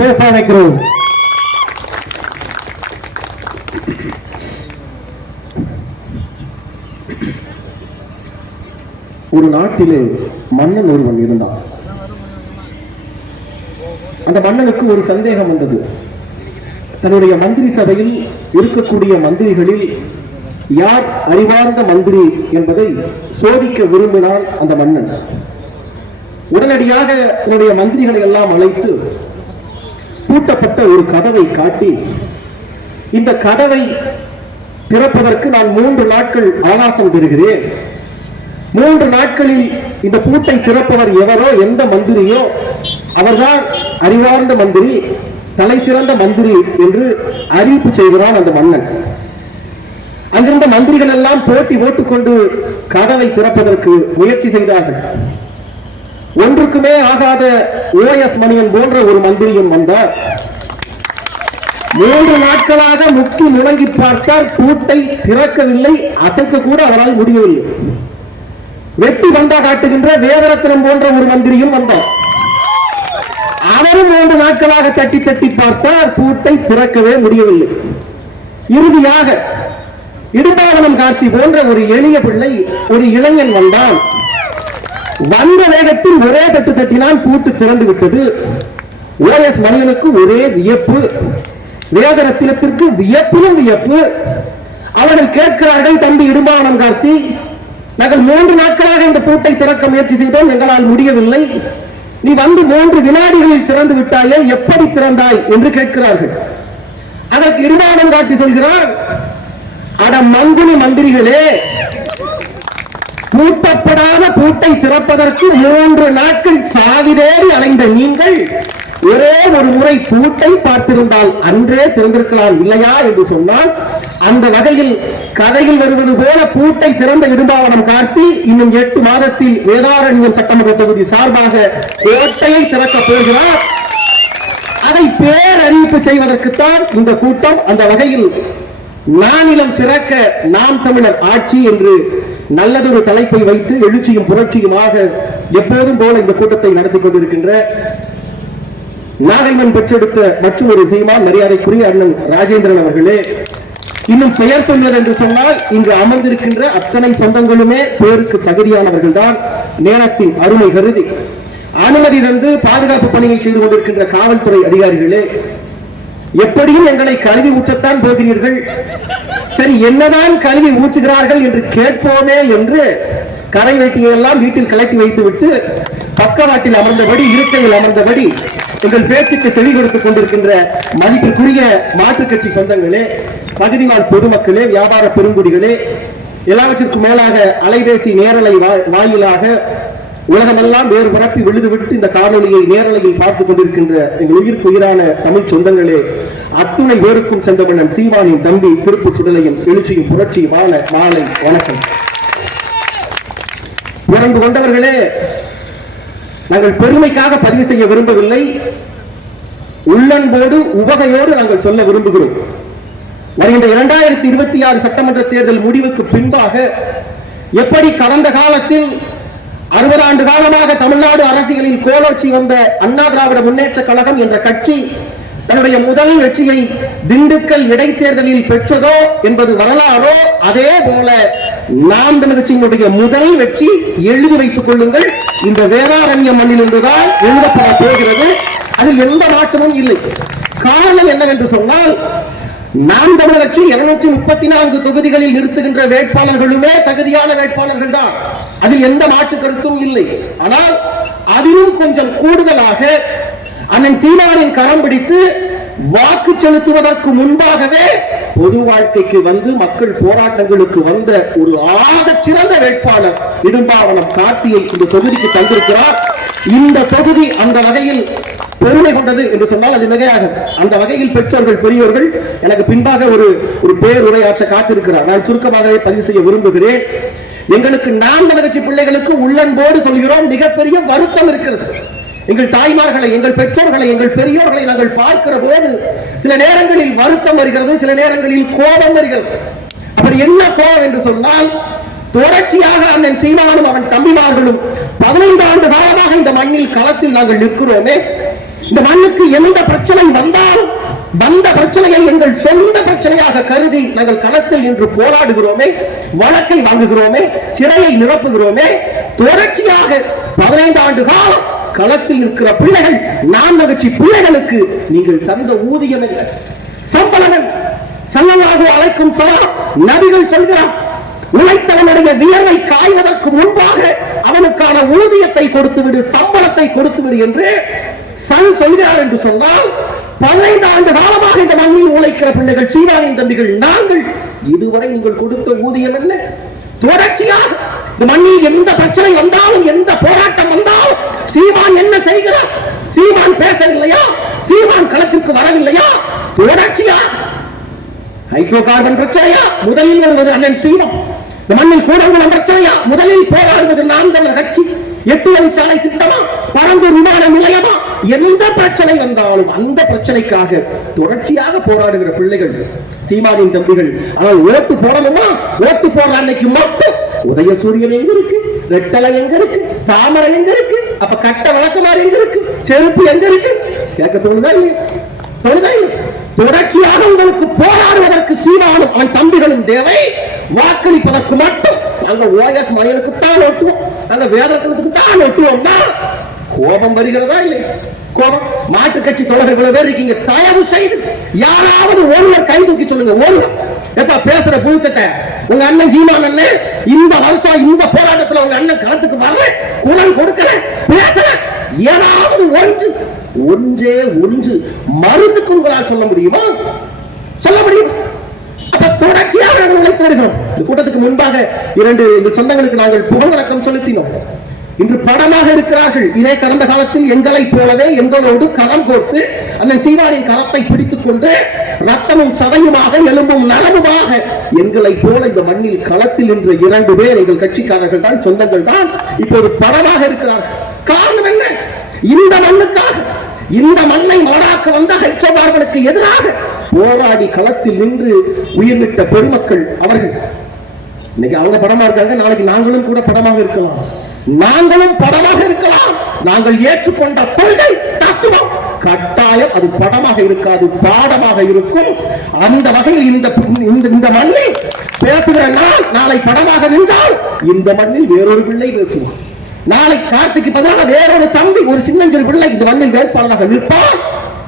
பேச வைக்கிறோம். ஒரு நாட்டிலே மன்னன் ஒருவன் இருந்தான். அந்த மன்னனுக்கு ஒரு சந்தேகம் வந்தது. தன்னுடைய மந்திரி சபையில் இருக்கக்கூடிய மந்திரிகளில் யார் அறிவார்ந்த மந்திரி என்பதை சோதிக்க விரும்பினான் அந்த மன்னன். உடனடியாக தன்னுடைய மந்திரிகளை எல்லாம் அழைத்து பூட்டப்பட்ட ஒரு கதவை காட்டி, இந்த கதவை திறப்பதற்கு நான் 3 நாட்கள் அவகாசம் பெறுகிறேன். 3 நாட்களில் இந்த பூட்டை திறப்பவர் எவரோ, எந்த மந்திரியோ அவர்தான் அறிவார்ந்த மந்திரி, தலை சிறந்த மந்திரி என்று அறிவிப்பு செய்கிறான் அந்த மன்னன். அங்கிருந்த மந்திரிகள் எல்லாம் போட்டி போட்டுக்கொண்டு கதவை திறப்பதற்கு முயற்சி செய்தார்கள். ஒன்றுக்குமே ஆகாத OS மணியன் போன்ற ஒரு மந்திரியும் வந்தார். 3 நாட்களாக முக்கி முழங்கி பார்த்தார், பூட்டை திறக்கவில்லை, அசைக்க கூட அவரால் முடியவில்லை. வெட்டி வந்தா காட்டுகின்ற வேதரத்னம் போன்ற ஒரு மந்திரியும் வந்தார். அவரும் 3 நாட்களாக தட்டி தட்டி பார்த்தார், பூட்டை திறக்கவே முடியவில்லை. இறுதியாக இடும்பாவனம் கார்த்தி போன்ற ஒரு எளிய பிள்ளை, ஒரு இளைஞன் வந்தான். வந்த வேகத்தில் ஒரே தட்டு தட்டினால் பூட்டு திறந்து விட்டது. OS மணியனுக்கு ஒரே வியப்பு, வேதரத்தினத்திற்கு வியப்பிலும் வியப்பு. அவர்கள் கேட்கிறார்கள், தம்பி இடும்பாவனம் கார்த்தி, நாங்கள் 3 நாட்களாக இந்த பூட்டை திறக்க முயற்சி செய்தோம், எங்களால் முடியவில்லை. நீ வந்து 3 வினாடிகளில் திறந்து விட்டாயே, எப்படி திறந்தாய் என்று கேட்கிறார்கள். அதற்கு இடும்பாவனம் கார்த்தி சொல்கிறார், அட மந்திரி மந்திரிகளே, பூட்டப்படாத பூட்டை திறப்பதற்கு 3 நாட்கள் சாவிதேறி அலைந்த நீங்கள் ஒரே ஒரு முறை பூட்டை பார்த்திருந்தால் அன்றே திறந்திருக்கலாம் இல்லையா என்று சொன்னால், அந்த வகையில் கதையில் வருவது போல பூட்டை திறந்த இடும்பாவனம் கார்த்தி இன்னும் 8 மாதத்தில் வேதாரண்யம் சட்டமன்ற தொகுதி சார்பாக கோட்டையை திறக்கப் போகிறார். அதை பேரறிவிப்பு செய்வதற்குத்தான் இந்த கூட்டம். அந்த வகையில் நானிலம் சிறக்க நாம் தமிழர் ஆட்சி என்று நல்லதொரு தலைப்பை வைத்து எழுச்சியும் புரட்சியுமாக எப்போதும் போல இந்த கூட்டத்தை நடத்தி கொண்டிருக்கின்ற நாகைமன் பெற்றெடுத்த மற்றும் ஒரு சீமான் மரியாதைக்குரிய அண்ணன் ராஜேந்திரன் அவர்களே, இன்னும் பெயர் சொல்வது என்று சொன்னால் இங்கு அமர்ந்திருக்கின்ற அத்தனை சொந்தங்களுமே பேருக்கு தகுதியானவர்கள் தான். நேரத்தின் அருமை கருதி அனுமதி தந்து பாதுகாப்பு பணியை செய்து கொண்டிருக்கின்ற காவல்துறை அதிகாரிகளே, எப்படியும் எங்களை கல்வி ஊற்றத்தான் போகிறீர்கள், சரி என்னதான் கல்வி ஊற்றுகிறார்கள் என்று கேட்போமே என்று கரை வெட்டியெல்லாம் வீட்டில் கலட்டி வைத்துவிட்டு பக்கவாட்டில் அமர்ந்தபடி, இருக்கையில் அமர்ந்தபடி எங்கள் பேச்சுக்கு செவி கொடுத்துக் கொண்டிருக்கின்ற மதிப்பிற்குரிய மாற்றுக் கட்சி சொந்தங்களே, பகுதிவாழ் பொதுமக்களே, வியாபார பெருங்குடிகளே, எல்லாவற்றிற்கும் மேலாக அலைபேசி நேரலை வாயிலாக உலகமெல்லாம் வேறு பரப்பி விழுதுவிட்டு இந்த காணொலியை நேரலையில் பார்த்துக் கொண்டிருக்கின்ற எங்கள் உயிருக்கு உயிரான தமிழ் சொந்தங்களே, அத்துணை வேறுக்கும் செந்தமிழன் சீமானின் தம்பி திருப்பு சுடலையும் எழுச்சியும் புரட்சியுமான மாலை வணக்கம். உணர்ந்து கொண்டவர்களே, நாங்கள் பெருமைக்காக பதிவு செய்ய விரும்பவில்லை, உள்ளன்போடு உவகையோடு நாங்கள் சொல்ல விரும்புகிறோம். வருகின்ற 2026 சட்டமன்ற தேர்தல் முடிவுக்கு பின்பாக எப்படி கடந்த காலத்தில் 60 ஆண்டு காலமாக தமிழ்நாடு அரசியலில் கோலோச்சி வந்த அண்ணா திராவிட முன்னேற்ற கழகம் என்ற கட்சி தன்னுடைய முதல் வெற்றியை திண்டுக்கல் இடைத்தேர்தலில் பெற்றதோ என்பது வரலாறோ, அதே போல நாம் தமிழர் கட்சியினுடைய முதல் வெற்றி எழுதி வைத்துக் கொள்ளுங்கள், இந்த வேதாரண்யம் மண்ணில் இருந்துதான் எழுதப்பட போகிறது. அதில் எந்த மாற்றமும் இல்லை. காரணம் என்னவென்று சொன்னால், நாம் தமிழர் கட்சி 234 தொகுதிகளில் நிறுத்துகின்ற வேட்பாளர்களுமே தகுதியான வேட்பாளர்கள் தான், அதில் எந்த மாற்று கருத்தும் இல்லை. ஆனால் அதிலும் கொஞ்சம் கூடுதலாக அண்ணன் சீமானின் கரம் பிடித்து வாக்கு செலுத்துவதற்கு முன்பாகவே பொது வாழ்க்கைக்கு வந்து மக்கள் போராட்டங்களுக்கு வந்த ஒரு ஆக சிறந்த வேட்பாளர் இடும்பாவனம் கார்த்தியை இந்த தொகுதிக்கு தந்திருக்கிறார். இந்த தொகுதி அந்த வகையில் பெருமை கொண்டது என்று சொன்னால் அது மிகையாகும். அந்த வகையில் பெற்றோர்கள் பெரியோர்கள் எனக்கு பின்பாக ஒரு பேருரையாற்ற காத்திருக்கிறார். நான் சுருக்கமாகவே பதிவு செய்ய விரும்புகிறேன். எங்களுக்கு நாம் தமிழர் கட்சி பிள்ளைகளுக்கு உள்ளன்போடு சொல்கிறோம், மிகப்பெரிய வருத்தம் இருக்கிறது. எங்கள் தாய்மார்களை, எங்கள் பெற்றோர்களை, எங்கள் பெரியோர்களை நாங்கள் பார்க்கிற போது சில நேரங்களில் வருத்தம் வருகிறது, சில நேரங்களில் கோபம் வருகிறது. அப்படி என்ன கோபம் என்று சொன்னால், தொடர்ச்சியாக அண்ணன் சீமானும் அவன் தம்பிமார்களும் 15 ஆண்டு காலமாக இந்த மண்ணில் களத்தில் நாங்கள் நிற்கிறோமே, இந்த மண்ணுக்கு எந்த பிரச்சனை வந்தாலும் வந்த பிரச்சனையை எங்கள் சொந்த பிரச்சனையாக கருதி நாங்கள் களத்தில் நின்று போராடுகிறோமே, வழக்கை வாங்குகிறோமே, சிறையை நிரப்புகிறோமே. தொடர்ச்சியாக 15 ஆண்டு காலம் களத்தில் இருக்கிற பிள்ளைகள், நாம் நகர்ச்சி பிள்ளைகளுக்கு நீங்கள் தந்த ஊதியம் என்ன, சம்பளங்கள்? ஸல்லல்லாஹு அலைஹி வஸல்லம் நபிகள் சொல்கிறார், உழைத்தவனுடைய வியர்வை காய்வதற்கு முன்பாக அவனுக்கான ஊதியத்தை கொடுத்துவிடு, சம்பளத்தை கொடுத்துவிடு என்று சொல்கிறார். என்று சொன்னால் 15 ஆண்டு காலமாக இந்த மண்ணில் உழைக்கிற பிள்ளைகள், சீமானின் தம்பிகள், நாங்கள் இதுவரை நீங்கள் கொடுத்த ஊதியம் என்ன? தொடர்ச்சியாக இந்த மண்ணில் எந்த பிரச்சனை வந்தாலும், எந்த போராட்டம் வந்தாலும் சீமான் என்ன செய்கிறார்? சீமான் பேசவில்லையா? சீமான் களத்திற்கு வரவில்லையா? தொடர்ச்சியாக ஹைட்ரோ கார்பன் பிரச்சனையா? முதலில் வருவது அண்ணன் சீமான். இந்த மண்ணில் கூடங்குளம் பிரச்சனையா? முதலில் போராடுவது நாம் தமிழர் கட்சி. 8 வழிச்சாலை திட்டமா, பரந்தூர் விமான நிலையமா, எந்த பிரச்சனை வந்தாலும் அந்த பிரச்சனைக்காக தொடர்ச்சியாக போராடுகிற பிள்ளைகள் சீமானின் தம்பிகள். ஆனால் ஓட்டு போடணுமா? ஓட்டு போடுற அன்னைக்கு மட்டும் உதயசூரியன் எங்க இருக்கு, ரெட்டலை எங்க இருக்கு, தாமரை எங்க இருக்கு, அப்ப கட்ட வழக்கமாறு எங்க இருக்கு, செருப்பு எங்க இருக்கு? கேட்க தோணுதா இல்லையா? தோணுதா இல்லையா? தொடர்ச்சியாக உங்களுக்கு போராடுவதற்கு சீமானும் அவன் தம்பிகளும் தேவை. வாக்களிப்பதற்கு மட்டும் நாங்க ஓஎஸ் மணியனுக்கு தான் ஓட்டுவோம், நாங்க வேதத்துக்கு தான் ஓட்டுவோம்னா கோபம் வருகிறதா இல்லை? கோபம். மாற்று கட்சி தோழர்கள் இவ்வளவு பேர் இருக்கீங்க, தயவு செய்து யாராவது ஒருவர் கை தூக்கி சொல்லுங்க. ஒருவர் எப்ப பேசுற பூச்சட்டை உங்க அண்ணன் சீமான் அண்ணன் இந்த வருஷம் இந்த போராட்டத்தில் உங்க அண்ணன் களத்துக்கு வரல, குரல் கொடுக்கல, பேசல, ஏதாவது ஒன்றே ஒன்று மருந்துக்கு உங்களால் சொல்ல முடியுமா? சொல்ல முடியும். அப்ப தொடர்ச்சியாக நாங்கள் உழைத்து வருகிறோம். இந்த கூட்டத்துக்கு முன்பாக 2 சொந்தங்களுக்கு நாங்கள் புகழ் வணக்கம் செலுத்தினோம். இன்று படமாக இருக்கிறார்கள். இதே கடந்த காலத்தில் எங்களை போலவே எங்களோடு கரம் கோர்த்து அண்ணன் சீமானின் கரத்தை பிடித்துக் கொண்டு ரத்தமும் சதையுமாக எலும்பும் நரம்புமாக எங்களை போல இந்த மண்ணில் களத்தில் நின்ற 2 பேர் எங்கள் கட்சிக்காரர்கள் தான், சொந்தங்கள் தான் இப்போது படமாக இருக்கிறார்கள். காரணம் என்ன? இந்த மண்ணுக்காக, இந்த மண்ணை மாறாக்க வந்த ஹைட்ரோகார்பனுக்கு எதிராக போராடி களத்தில் நின்று உயிர்விட்ட பெருமக்கள் அவர்கள். இன்னைக்கு அவங்க படமா இருக்காங்க, நாளைக்கு நாங்களும் கூட படமாக இருக்கலாம். நாங்களும் படமாக இருக்கலாம். நாங்கள் ஏற்றுக்கொண்ட கொள்கை தத்துவம் கட்டாயம் அது படமாக இருக்காது, பாடமாக இருக்கும். அந்த வகையில் இந்த மண்ணில் பேசுகிற நாள் நாளை படமாக நின்றால் இந்த மண்ணில் வேறொரு பிள்ளை பேசுவான். நாளை கார்த்திக்கு பதிலாக வேறொரு தம்பி, ஒரு சின்னஞ்சிறு பிள்ளை இந்த மண்ணில் வேட்பாளராக நிற்பால்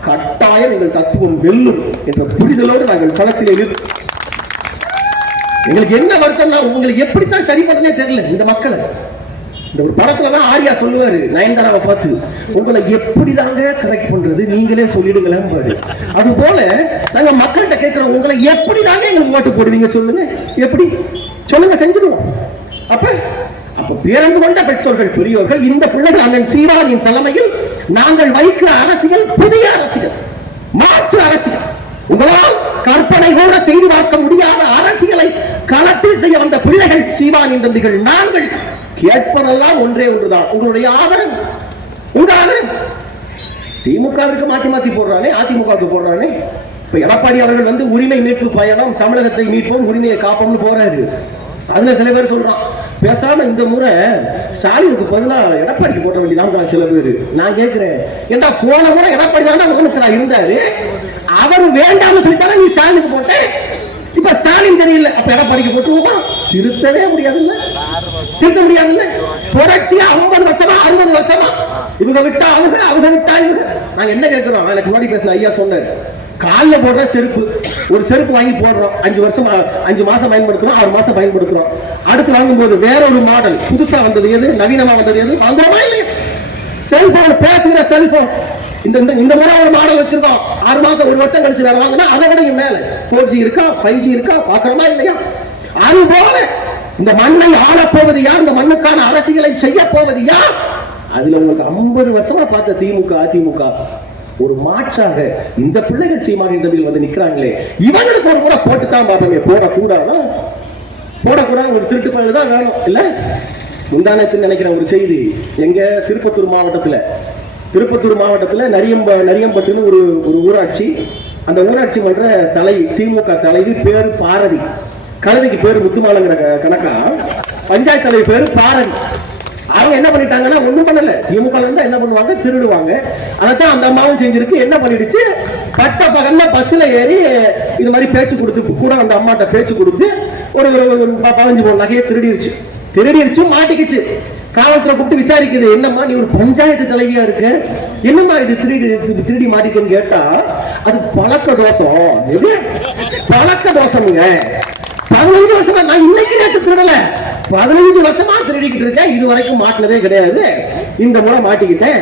கட்டாயம் எங்கள் தத்துவம் வெல்லும் என்ற புரிதலோடு நாங்கள் களத்திலே நிற்போம். எங்களுக்கு என்ன வருத்தம்னா, உங்களுக்கு எப்படித்தான் சரி பண்ணனே தெரியல. இந்த மக்களை இந்த ஒரு படத்துலதான் ஆர்யா சொல்லுவாரு நயன்தாராவை பார்த்து, உங்களை எப்படிதாங்க கரெக்ட் பண்றது, நீங்களே சொல்லிடுங்களேன் பாரு. அது போல நாங்க மக்கள்கிட்ட கேட்கிறோம், உங்களை எப்படிதாங்க எங்களுக்கு ஓட்டு போடுவீங்க சொல்லுங்க, எப்படி சொல்லுங்க, செஞ்சிடுவோம். அப்ப பேரன்பு கொண்ட பெற்றோர்கள், பெரியோர்கள், இந்த பிள்ளைகள் அண்ணன் சீமானின் தலைமையில் நாங்கள் வைக்கிற அரசியல் புதிய அரசியல், மாற்று அரசியல். உங்களால் கற்பனை கூட செய்து பார்க்க முடியாத அரசியலை களத்தில் செய்ய வந்த பிள்ளைகள் சீமானின் தம்பிகள். நாங்கள் கேட்பதெல்லாம் ஒன்றே ஒன்றுதான், உங்களுடைய ஆதரவு. உங்க ஆதரவு திமுகவிற்கு மாத்தி போடுறானே, அதிமுகவுக்கு போடுறானே. இப்ப எடப்பாடி அவர்கள் உரிமை மீட்பு பயணம், தமிழகத்தை மீட்போம், உரிமையை காப்போம்னு போறாரு. அதுல சில பேர் சொல்றான், பேசாம இந்த முறை ஸ்டாலினுக்கு பதிலா எடப்பாடிக்கு போட்ட வேண்டியதான் சில பேர். நான் கேட்கிறேன், ஏண்டா போன முறை எடப்பாடி தான் முதலமைச்சரா இருந்தாரு, அவர் வேண்டாம்னு சொல்லித்தானே நீ ஸ்டாலினுக்கு போட்ட. இப்ப ஸ்டாலின் தெரியல, அப்ப எடப்பாடிக்கு போட்டு திருத்தவே முடியாதுல்ல, திருத்த முடியாதுல்ல. தொடர்ச்சியா 50 வருஷமா 60 வருஷமா இவங்க விட்டா அவங்க விட்டா இவங்க. நாங்க என்ன கேட்கிறோம்? எனக்கு முன்னாடி பேசுற ஐயா சொன்னாரு, காலில் போடுற செருப்பு, ஒரு செருப்பு வாங்கி போடுறோம், 5 மாசம் பயன்படுத்துறோம், 6 மாசம் பயன்படுத்துறோம். அடுத்து வாங்கும்போது வேற ஒரு மாடல் புதுசா வந்தது எது, நவீனமா வந்தது எது, வாங்குறோமா இல்லையா? செல்போன், பேசுகிற செல்போன், இந்த முறை ஒரு மாடல் வச்சிருக்கோம், 6 மாசம் 1 வருஷம் கழிச்சு வேற வாங்கினா அதை விட மேல 4G இருக்கா, 5G இருக்கா, பாக்குறோமா இல்லையா? அது போல இந்த மண்ணை ஆளப்போவது யார், இந்த மண்ணுக்கான அரசியலை செய்ய போவது யார்? அதுல உங்களுக்கு 50 வருஷமா பார்த்த திமுக அதிமுக ஒரு மாற்றாக இந்த பிள்ளைகள் சீமானின் தம்பியில் வந்து நிக்கிறாங்களே, இவங்களுக்கு ஒரு முறை போட்டுத்தான் பார்ப்பீங்க. போடக்கூடாது, ஒரு திருட்டு பயல் தான் வேணும் இல்ல. முந்தானத்தில் நினைக்கிற ஒரு செய்தி, எங்க திருப்பத்தூர் மாவட்டத்துல நரியம்பட்டுன்னு ஒரு ஊராட்சி. அந்த ஊராட்சி மன்ற திமுக தலைவி பேரு பாரதி, கழுதைக்கு பேரு முத்துமாலங்கிற கணக்கா, பஞ்சாயத்து தலைவி பேரு பாரதி. அவங்க என்ன பண்ணிட்டாங்கன்னா ஒண்ணும் பண்ணல. திமுக இருந்தா என்ன பண்ணுவாங்க, திருடுவாங்க. அதான் அந்த அம்மாவும் செஞ்சிருக்கு. என்ன பண்ணிடுச்சு, பட்ட பகல்ல பஸ்ல ஏறி இது மாதிரி பேச்சு கொடுத்து கூட அந்த அம்மாட்ட பேச்சு கொடுத்து ஒரு 15 பவுன் நகையை திருடிடுச்சு, மாட்டிக்கிச்சு. காவல்துறை கூப்பிட்டு விசாரிக்குது, என்னம்மா நீ ஒரு பஞ்சாயத்து தலைவியா இருக்கு, என்னம்மா இது திருடி மாட்டிக்கன்னு கேட்டா, அது பழக்க தோஷம்ங்க. 15 வருஷமா நான் இன்னைக்கு நேற்று திருடல, 15 வருஷமா திருடிக்கிட்டு இருக்கேன், இது வரைக்கும் மாட்டினதே கிடையாது. இந்த முறை மாட்டிக்கிட்டேன்.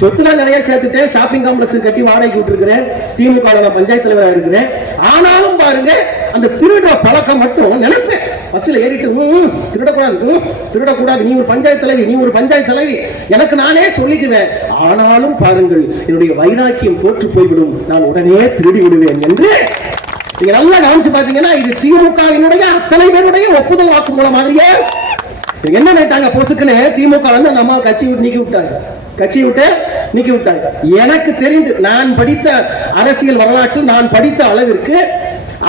சொத்துலாம் நிறைய சேர்த்துட்டேன், ஷாப்பிங் காம்ப்ளெக்ஸ் கட்டி வாடகைக்கு விட்டுருக்கிறேன், திமுக பஞ்சாயத்து தலைவரா இருக்கிறேன். ஆனாலும் பாருங்க, அந்த திருடுற பழக்கம் மட்டும் நினைப்பேன். பஸ்ல ஏறிட்டு திருடக்கூடாது, நீ ஒரு பஞ்சாயத்து தலைவி, எனக்கு நானே சொல்லிக்குவேன். ஆனாலும் பாருங்கள், என்னுடைய வைராக்கியம் தோற்று போய்விடும், நான் உடனே திருடி விடுவேன் என்று. நீங்க நல்லா கவனிச்சு பாத்தீங்கன்னா, இது திமுகவினுடைய அத்தனை பேருடைய ஒப்புதல் வாக்கு மூலம் மாதிரியே. என்ன நினைட்டாங்க, பொசுக்குன்னு திமுக வந்து அந்த அம்மா கட்சி விட்டு நீக்கி விட்டாங்க. எனக்கு தெரிந்து, நான் படித்த அரசியல் வரலாற்றில் நான் படித்த அளவிற்கு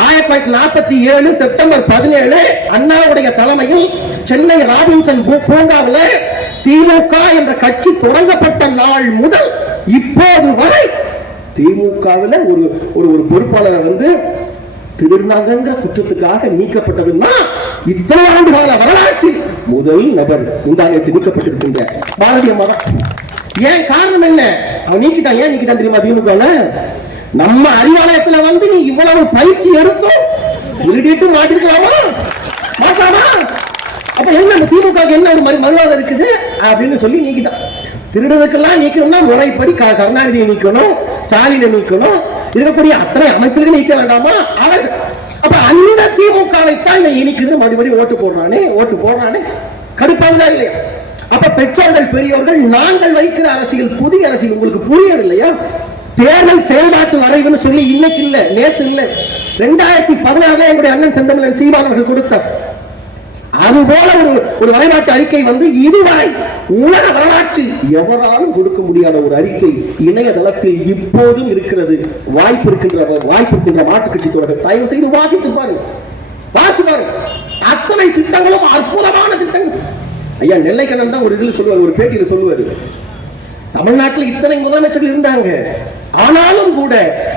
1947 செப்டம்பர் 17 அண்ணாவுடைய தலைமையில் சென்னை ராபின்சன் பூங்காவில் திமுக என்ற கட்சி தொடங்கப்பட்ட நாள் முதல் இப்போது வரை திமுகவில் ஒரு பொறுப்பாளரை வந்து திருநாங்கன்ற குற்றத்துக்காக நீக்கப்பட்டதுன்னா இத்தனை ஆண்டு கால வரலாற்றில் முதல் நபர் இந்த நீக்கப்பட்டிருக்கின்ற பாரதிய அம்மா. ஏன் காரணம் என்ன, அவன் நீக்கிட்டான். ஏன் நீக்கிட்டான் தெரியுமா? திமுக நம்ம அறிவாலயத்துல வந்து நீ இவ்வளவு பயிற்சி எடுத்தும் திருடிட்டு மாட்டிருக்கலாமா? அப்ப என்ன திமுக என்ன ஒரு மறுவாதம் இருக்குது அப்படின்னு சொல்லி நீக்கிட்டான். திருடுறதுக்கெல்லாம் நீக்கணும்னா முறைப்படி கருணாநிதியை நீக்கணும், ஸ்டாலினை நீக்கணும், இருக்கக்கூடிய அத்தனை அமைச்சர்கள் நீக்க வேண்டாமா? அப்ப அந்த திமுகவை தான் இனிக்குது. மறுபடியும் ஓட்டு போடுறானே கடுப்பாக இல்லையா? அப்ப பெற்றோர்கள் பெரியோர்கள், நாங்கள் வைக்கிற அரசியல் புதிய அரசியல் உங்களுக்கு புரியவில்லையா? தேர்தல் செயல்பாட்டு வரைவுன்னு சொல்லி இன்னைக்கு இல்ல, நேற்று இல்ல, 2016 எங்களுடைய அண்ணன் செந்தமிழன் சீமான் அவர்கள் கொடுத்தார். அதுபோல ஒரு வரைபாட்டு அறிக்கை வந்து இதுவரை உலக வரலாற்றில் எவராலும் கொடுக்க முடியாத ஒரு அறிக்கை இணையதளத்தில் இப்போதும் இருக்கிறது. வாய்ப்பு இருக்கின்ற மாற்றுக் கட்சி தோழர்கள் தயவு செய்து வாசித்து பாருங்க. அத்தனை திட்டங்களும் அற்புதமான திட்டங்கள். ஐயா நெல்லைக்கண்ணன் தான் ஒரு இதில் சொல்லுவார், ஒரு பேட்டியில் சொல்லுவார், தமிழ்நாட்டில் இத்தனை முதலமைச்சர்கள் இருந்தாங்க, ஆனாலும் கூட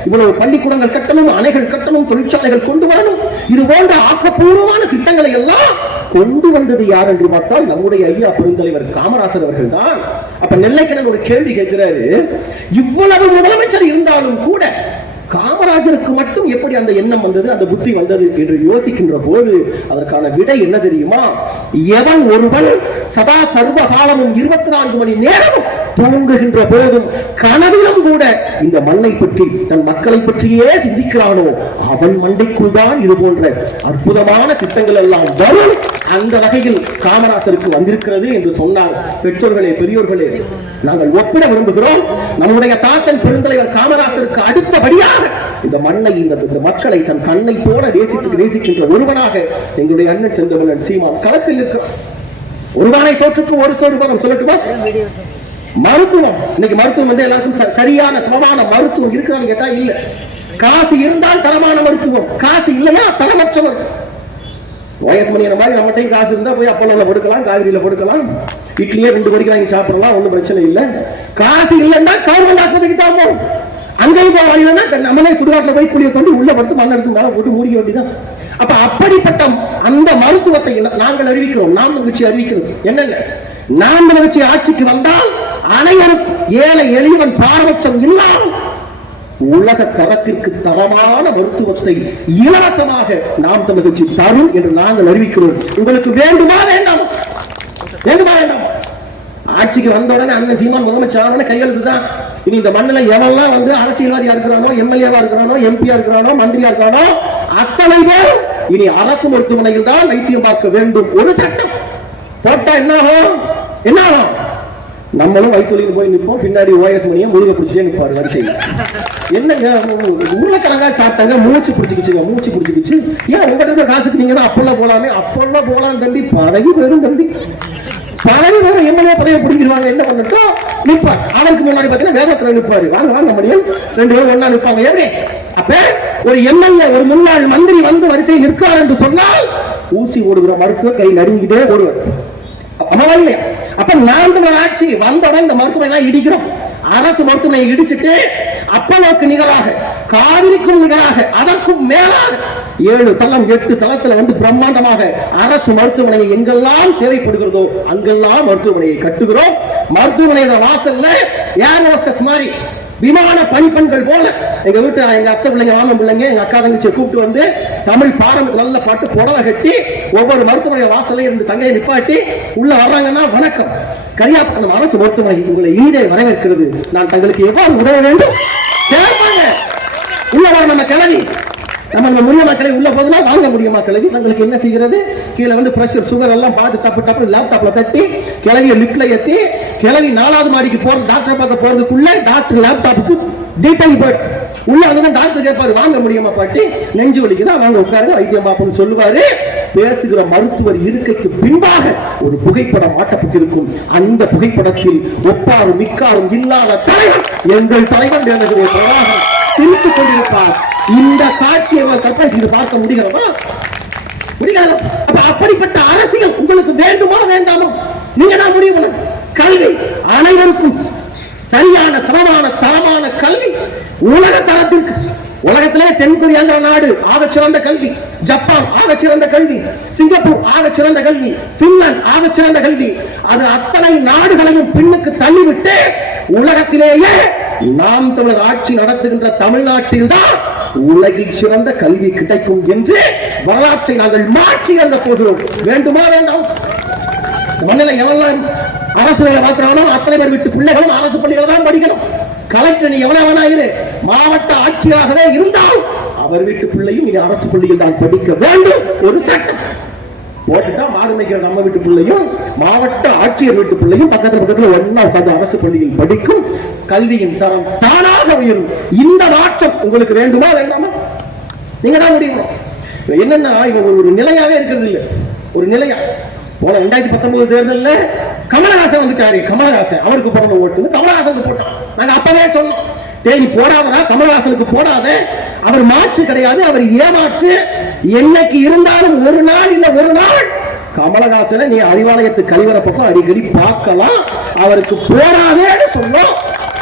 இவ்வளவு பள்ளிக்கூடங்கள் கட்டணும், அணைகள் கட்டணும், தொழிற்சாலைகள் கொண்டு வரணும், இது போன்ற ஆக்கப்பூர்வமான திட்டங்களை எல்லாம் கொண்டு வந்தது யார் என்று பார்த்தால் நம்முடைய ஐயா பெருந்தலைவர் காமராசர் அவர்கள் தான். அப்ப நெல்லைக்கண்ணன் ஒரு கேள்வி கேட்கிறாரு, இவ்வளவு முதலமைச்சர் இருந்தாலும் கூட காமராஜருக்கு மட்டும் எப்படி அந்த எண்ணம் வந்தது, அந்த புத்தி வந்தது என்று யோசிக்கின்ற போது அதற்கான விடை என்ன தெரியுமா? எவன் ஒருவன் சதா சர்வ காலமும் 24 மணி நேரமும் தூங்குகின்ற போதும் கனவிலும் கூட இந்த மண்ணை பற்றி, தன் மக்களை பற்றியே சிந்திக்கிறானோ அவன் மண்டைக்குள் தான் இது போன்ற அற்புதமான திட்டங்கள் எல்லாம் வரும். அந்த வகையில் காமராசருக்கு வந்திருக்கிறது என்று சொன்னால், பெற்றோர்களே பெரியோர்களே, நாங்கள் ஒப்பிட விரும்புகிறோம். நம்முடைய தாத்தன் பெருந்தலைவர் காமராசருக்கு அடுத்தபடியாக இந்த மண்ணை, இந்த மக்களை தன் கண்ணை போல நேசிக்கின்ற ஒருவனாக எங்களுடைய அண்ணன் செந்தமிழன் சீமான் களத்தில் இருக்கிறார். ஒருவானை சோற்றுக்கு ஒரு சோறு சொல்லட்டுமா? மருத்துவம், இன்னைக்கு மருத்துவம் வந்து எல்லாருக்கும் சரியான சமமான மருத்துவம் இருக்குதான்னு கேட்டா இல்ல. காசு இருந்தால் தரமான மருத்துவம், காசு இல்லையா தரமற்ற மருத்துவம். வயசு மணி மாதிரி நம்மகிட்டையும் காசு இருந்தா போய் அப்போல படுக்கலாம், காவிரியில படுக்கலாம், இட்லியே 2 மணிக்கு வாங்கி சாப்பிடலாம், ஒன்றும் பிரச்சனை இல்லை. காசு இல்லைன்னா கவர்மெண்ட் ஆஸ்பத்திரிக்கு தான் போகும். அங்கேயும் போவாங்கன்னா நம்மளே சுடுகாட்டில் போய் புளிய தோண்டி உள்ள படுத்து மண் எடுத்து மேல போட்டு மூடிக்க வேண்டியதான். அப்ப அப்படிப்பட்ட அந்த மருத்துவத்தை நாங்கள் அறிவிக்கிறோம். நாம் கட்சி அறிவிக்கிறது என்னென்ன, நாம் கட்சி ஆட்சிக்கு வந்தால் அனைவருக்கும், ஏழை எளியவன் பாரபட்சம் இல்லாமல் உலக தரத்திற்கு தரமான மருத்துவத்தை இலவசமாக நாம் தமிழ் கட்சி தரும் என்று நாங்கள் அறிவிக்கிறோம். உங்களுக்கு வேண்டுமா வேண்டாம்? ஆட்சிக்கு வந்த உடனே அண்ணன் சீமான் முதலமைச்சர் கையெழுத்து தான். இனி இந்த மண்ணில் எவெல்லாம் வந்து அரசியல்வாதியா இருக்கிறானோ, எம்எல்ஏவா இருக்கிறானோ, எம்பியா இருக்கிறானோ, மந்திரியா இருக்கிறானோ அத்தனை பேர் இனி அரசு மருத்துவமனையில் தான் வைத்தியம் பார்க்க வேண்டும். ஒரு சட்டம் போட்டா என்ன ஆகும்? நம்மளும் வயிற்றுலையும் போய் நிற்போம், பின்னாடி ஓஎஸ் மணியை முருகை பிடிச்சிட்டே நிற்பாரு வரிசையில். என்னங்க உருளைக்கிழங்கா சாப்பிட்டாங்க, மூச்சு பிடிச்சிக்கிச்சு. ஏன் உங்கள்கிட்ட காசுக்கு நீங்க தான் அப்பெல்லாம் போலாமே? அப்பெல்லாம் போலாம் தம்பி, பதவி பெரும் தம்பி, பதவி வேற எம்எல்ஏ பதவியை பிடிச்சிருவாங்க. என்ன பண்ணட்டும் நிற்பார். அவருக்கு முன்னாடி பாத்தீங்கன்னா வேதத்துல நிற்பாரு, வாங்க முடியும் 2 பேரும் ஒன்னா நிற்பாங்க. எப்படி அப்ப ஒரு எம்எல்ஏ, ஒரு முன்னாள் மந்திரி வந்து வரிசையில் நிற்கிறார் என்று சொன்னால் ஊசி ஓடுகிற மருத்துவ கை நடுங்கிட்டே ஓடுவார். இல்லையா? அப்ப நாம் தமிழர் ஆட்சி வந்தவுடன் இந்த மருத்துவமனை இடிக்கிறோம். அரசு மருத்துவமனை இடிச்சுட்டு அப்போலோக்கு நிகராக, காவிரிக்கும் நிகராக, அதற்கும் மேலாக 7 தளம் 8 தளத்துல வந்து பிரம்மாண்டமாக அரசு மருத்துவமனை எங்கெல்லாம் தேவைப்படுகிறதோ அங்கெல்லாம் மருத்துவமனையை கட்டுகிறோம். மருத்துவமனையோட வாசல்ல ஏர் ஹோஸ்டஸ் மாதிரி விமான பணிப்பெண்கள் போல எங்க வீட்டு எங்க அத்தை பிள்ளைங்க, மாமன் பிள்ளைங்க, எங்க அக்கா தங்கச்சியை கூப்பிட்டு வந்து தமிழ் பாரம்பரிய நல்ல பாட்டு புடவை கட்டி ஒவ்வொரு மருத்துவமனை வாசலையும் இருந்து தங்கையை நிப்பாட்டி உள்ள வர்றாங்கன்னா, வணக்கம், கரியாப்பட்டினம் அரசு மருத்துவமனை உங்களை இனிதே வரவேற்கிறது, நான் தங்களுக்கு எவ்வாறு உதவ வேண்டும் கேட்பாங்க. உள்ள வர நம்ம கிளவி, நம்ம முடியுமா கிளவி, உள்ள போதுனா வாங்க முடியுமா கிளவி, தங்களுக்கு என்ன செய்கிறது, கீழே வந்து பிரஷர் சுகர் எல்லாம் பார்த்து டப்பு டப்பு லேப்டாப்ல தட்டி கிளவிய லிப்ட்ல ஏத்தி கிளவி 4வது மாடிக்கு போற டாக்டர் பார்க்க போறதுக்குள்ள டாக்டர் லேப்டாப்புக்கு டீடைல் போட் உள்ள வந்து டாக்டர் கேட்பாரு, வாங்க முடியுமா பாட்டி, நெஞ்சு வலிக்குதா, வாங்க உட்காருங்க, வைத்தியம் பார்ப்போம்னு சொல்லுவாரு. பேசுகிற மருத்துவர் இருக்கைக்கு பின்பாக ஒரு புகைப்படம் மாட்டப்பட்டிருக்கும். அந்த புகைப்படத்தில் ஒப்பாரும் மிக்காரும் இல்லாத தலைவர் எங்கள் தலைவர் சிரித்துக் கொண்டிருப்பார். இந்த காட்சியை கற்பனை செய்து பார்க்க முடிகிறதா? முடியாது. அப்படிப்பட்ட அரசியல் உங்களுக்கு வேண்டுமா வேண்டாமா? நீங்க தான் முடிவு. கல்வி அனைவருக்கும் சரியான சமமான தரமான கல்வி உலக தரத்திற்கு, உலகத்திலே தென்கொரியாங்கிற நாடு ஆக சிறந்த கல்வி, ஜப்பான் ஆக சிறந்த கல்வி, சிங்கப்பூர் ஆக சிறந்த கல்வி, பின்லாந்து ஆக சிறந்த கல்வி, அது அத்தனை நாடுகளையும் பின்னுக்கு தள்ளிவிட்டு உலகத்திலேயே நாம் தமிழர் ஆட்சி நடத்துகின்ற தமிழ்நாட்டில் தான் உலகில் சிறந்த கல்வி கிடைக்கும் என்று வரலாற்றை நாங்கள் மாற்றி எழுத போகிறோம். வேண்டுமா வேண்டாம்? மண்ணில எவெல்லாம் அரசு வேலை பார்க்கிறானோ அத்தனை பேர் வீட்டு பிள்ளைகளும் அரசு பள்ளிகளை தான் படிக்கணும். கலெக்டர் நீ எவ்வளவு வேணா இரு, மாவட்ட ஆட்சியாகவே இருந்தால் அவர் வீட்டு பிள்ளையும் இனி அரசு பள்ளியில் தான் படிக்க வேண்டும். ஒரு சட்டம் போட்டுட்டா மாடு மேய்க்கிற நம்ம வீட்டு பிள்ளையும் மாவட்ட ஆட்சியர் வீட்டு பிள்ளையும் பக்கத்துல ஒன்னா உட்கார்ந்து அரசு பள்ளியில் படிக்கும். கல்வியின் தரம் தானாக உயரும். இந்த மாற்றம் உங்களுக்கு வேண்டுமா வேண்டாமா? நீங்க தான் முடியும். என்னன்னா இவங்க ஒரு நிலையாவே இருக்கிறது இல்லை. ஒரு நிலையா போன 2019 தேர்தலில் கமலஹாசன் வந்துட்டாரு. கமலஹாசன் அவருக்கு போன ஓட்டு கமலஹாசனுக்கு போட்டோம். நாங்க அப்பவே சொன்னோம், தேடி போடாதா, கமலஹாசனுக்கு போடாத, அவர் மாற்று கிடையாது, அவர் ஏமாற்று. என்னைக்கு இருந்தாலும் ஒரு நாள் இல்ல ஒரு நாள் கமலஹாசனை நீ அறிவாலயத்து கழிவற பக்கம் அடிக்கடி பார்க்கலாம். அவருக்கு போடாதேன்னு சொன்னோம்.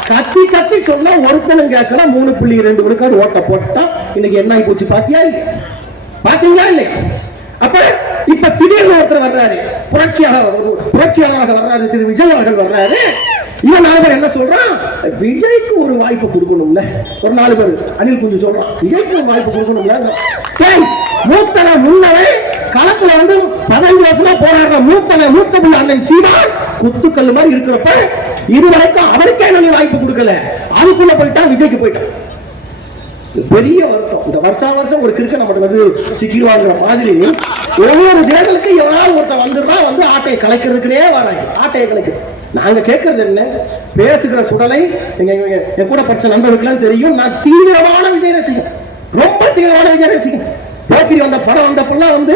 கத்தி கத்தி சொன்னா ஒருத்தனும் கேட்கல. 3.2 விழுக்காடு ஓட்ட போட்டா இன்னைக்கு என்ன ஆகி போச்சு பாத்தியா? பாத்தீங்களா இல்லையா? அப்ப இப்ப திடீர்னு ஒருத்தர் வர்றாரு, புரட்சியாளராக வர்றாரு, திரு விஜய் அவர்கள் வர்றாரு. இவன் 4 பேர் என்ன சொல்றான், விஜய்க்கு ஒரு வாய்ப்பு கொடுக்கணும்ல. ஒரு 4 பேர் அனில் குஞ்சு சொல்றான், விஜய்க்கு ஒரு வாய்ப்பு கொடுக்கணும்ல. மூத்தன முன்னவே களத்துல வந்து 15 வருஷமா போராடுற மூத்த புள்ள அண்ணன் சீமான் குத்துக்கல் மாதிரி இருக்கிறப்ப இதுவரைக்கும் அவருக்கே நல்ல வாய்ப்பு கொடுக்கல. அதுக்குள்ள போயிட்டான், விஜய்க்கு போயிட்டான். பெரிய வருத்தம். இந்த வருஷம் ஒரு கிரிக்கெட் நம்ம வந்து சிக்கிடுவாங்கிற மாதிரி ஒவ்வொரு தேர்தலுக்கு எவனாவது ஒருத்தர் வந்துடுறான், வந்து ஆட்டையை கலைக்கிறதுக்குனே வராங்க. ஆட்டையை கலைக்கிறது நாங்க கேட்கறது என்ன, பேசுகிற சுடலை என் கூட படிச்ச நண்பர்களுக்கு தெரியும். நான் தீவிரமான விஜய் ரசிகன், ரொம்ப தீவிரமான விஜய் ரசிகன். போக்கிரி வந்த படம் வந்தப்பெல்லாம் வந்து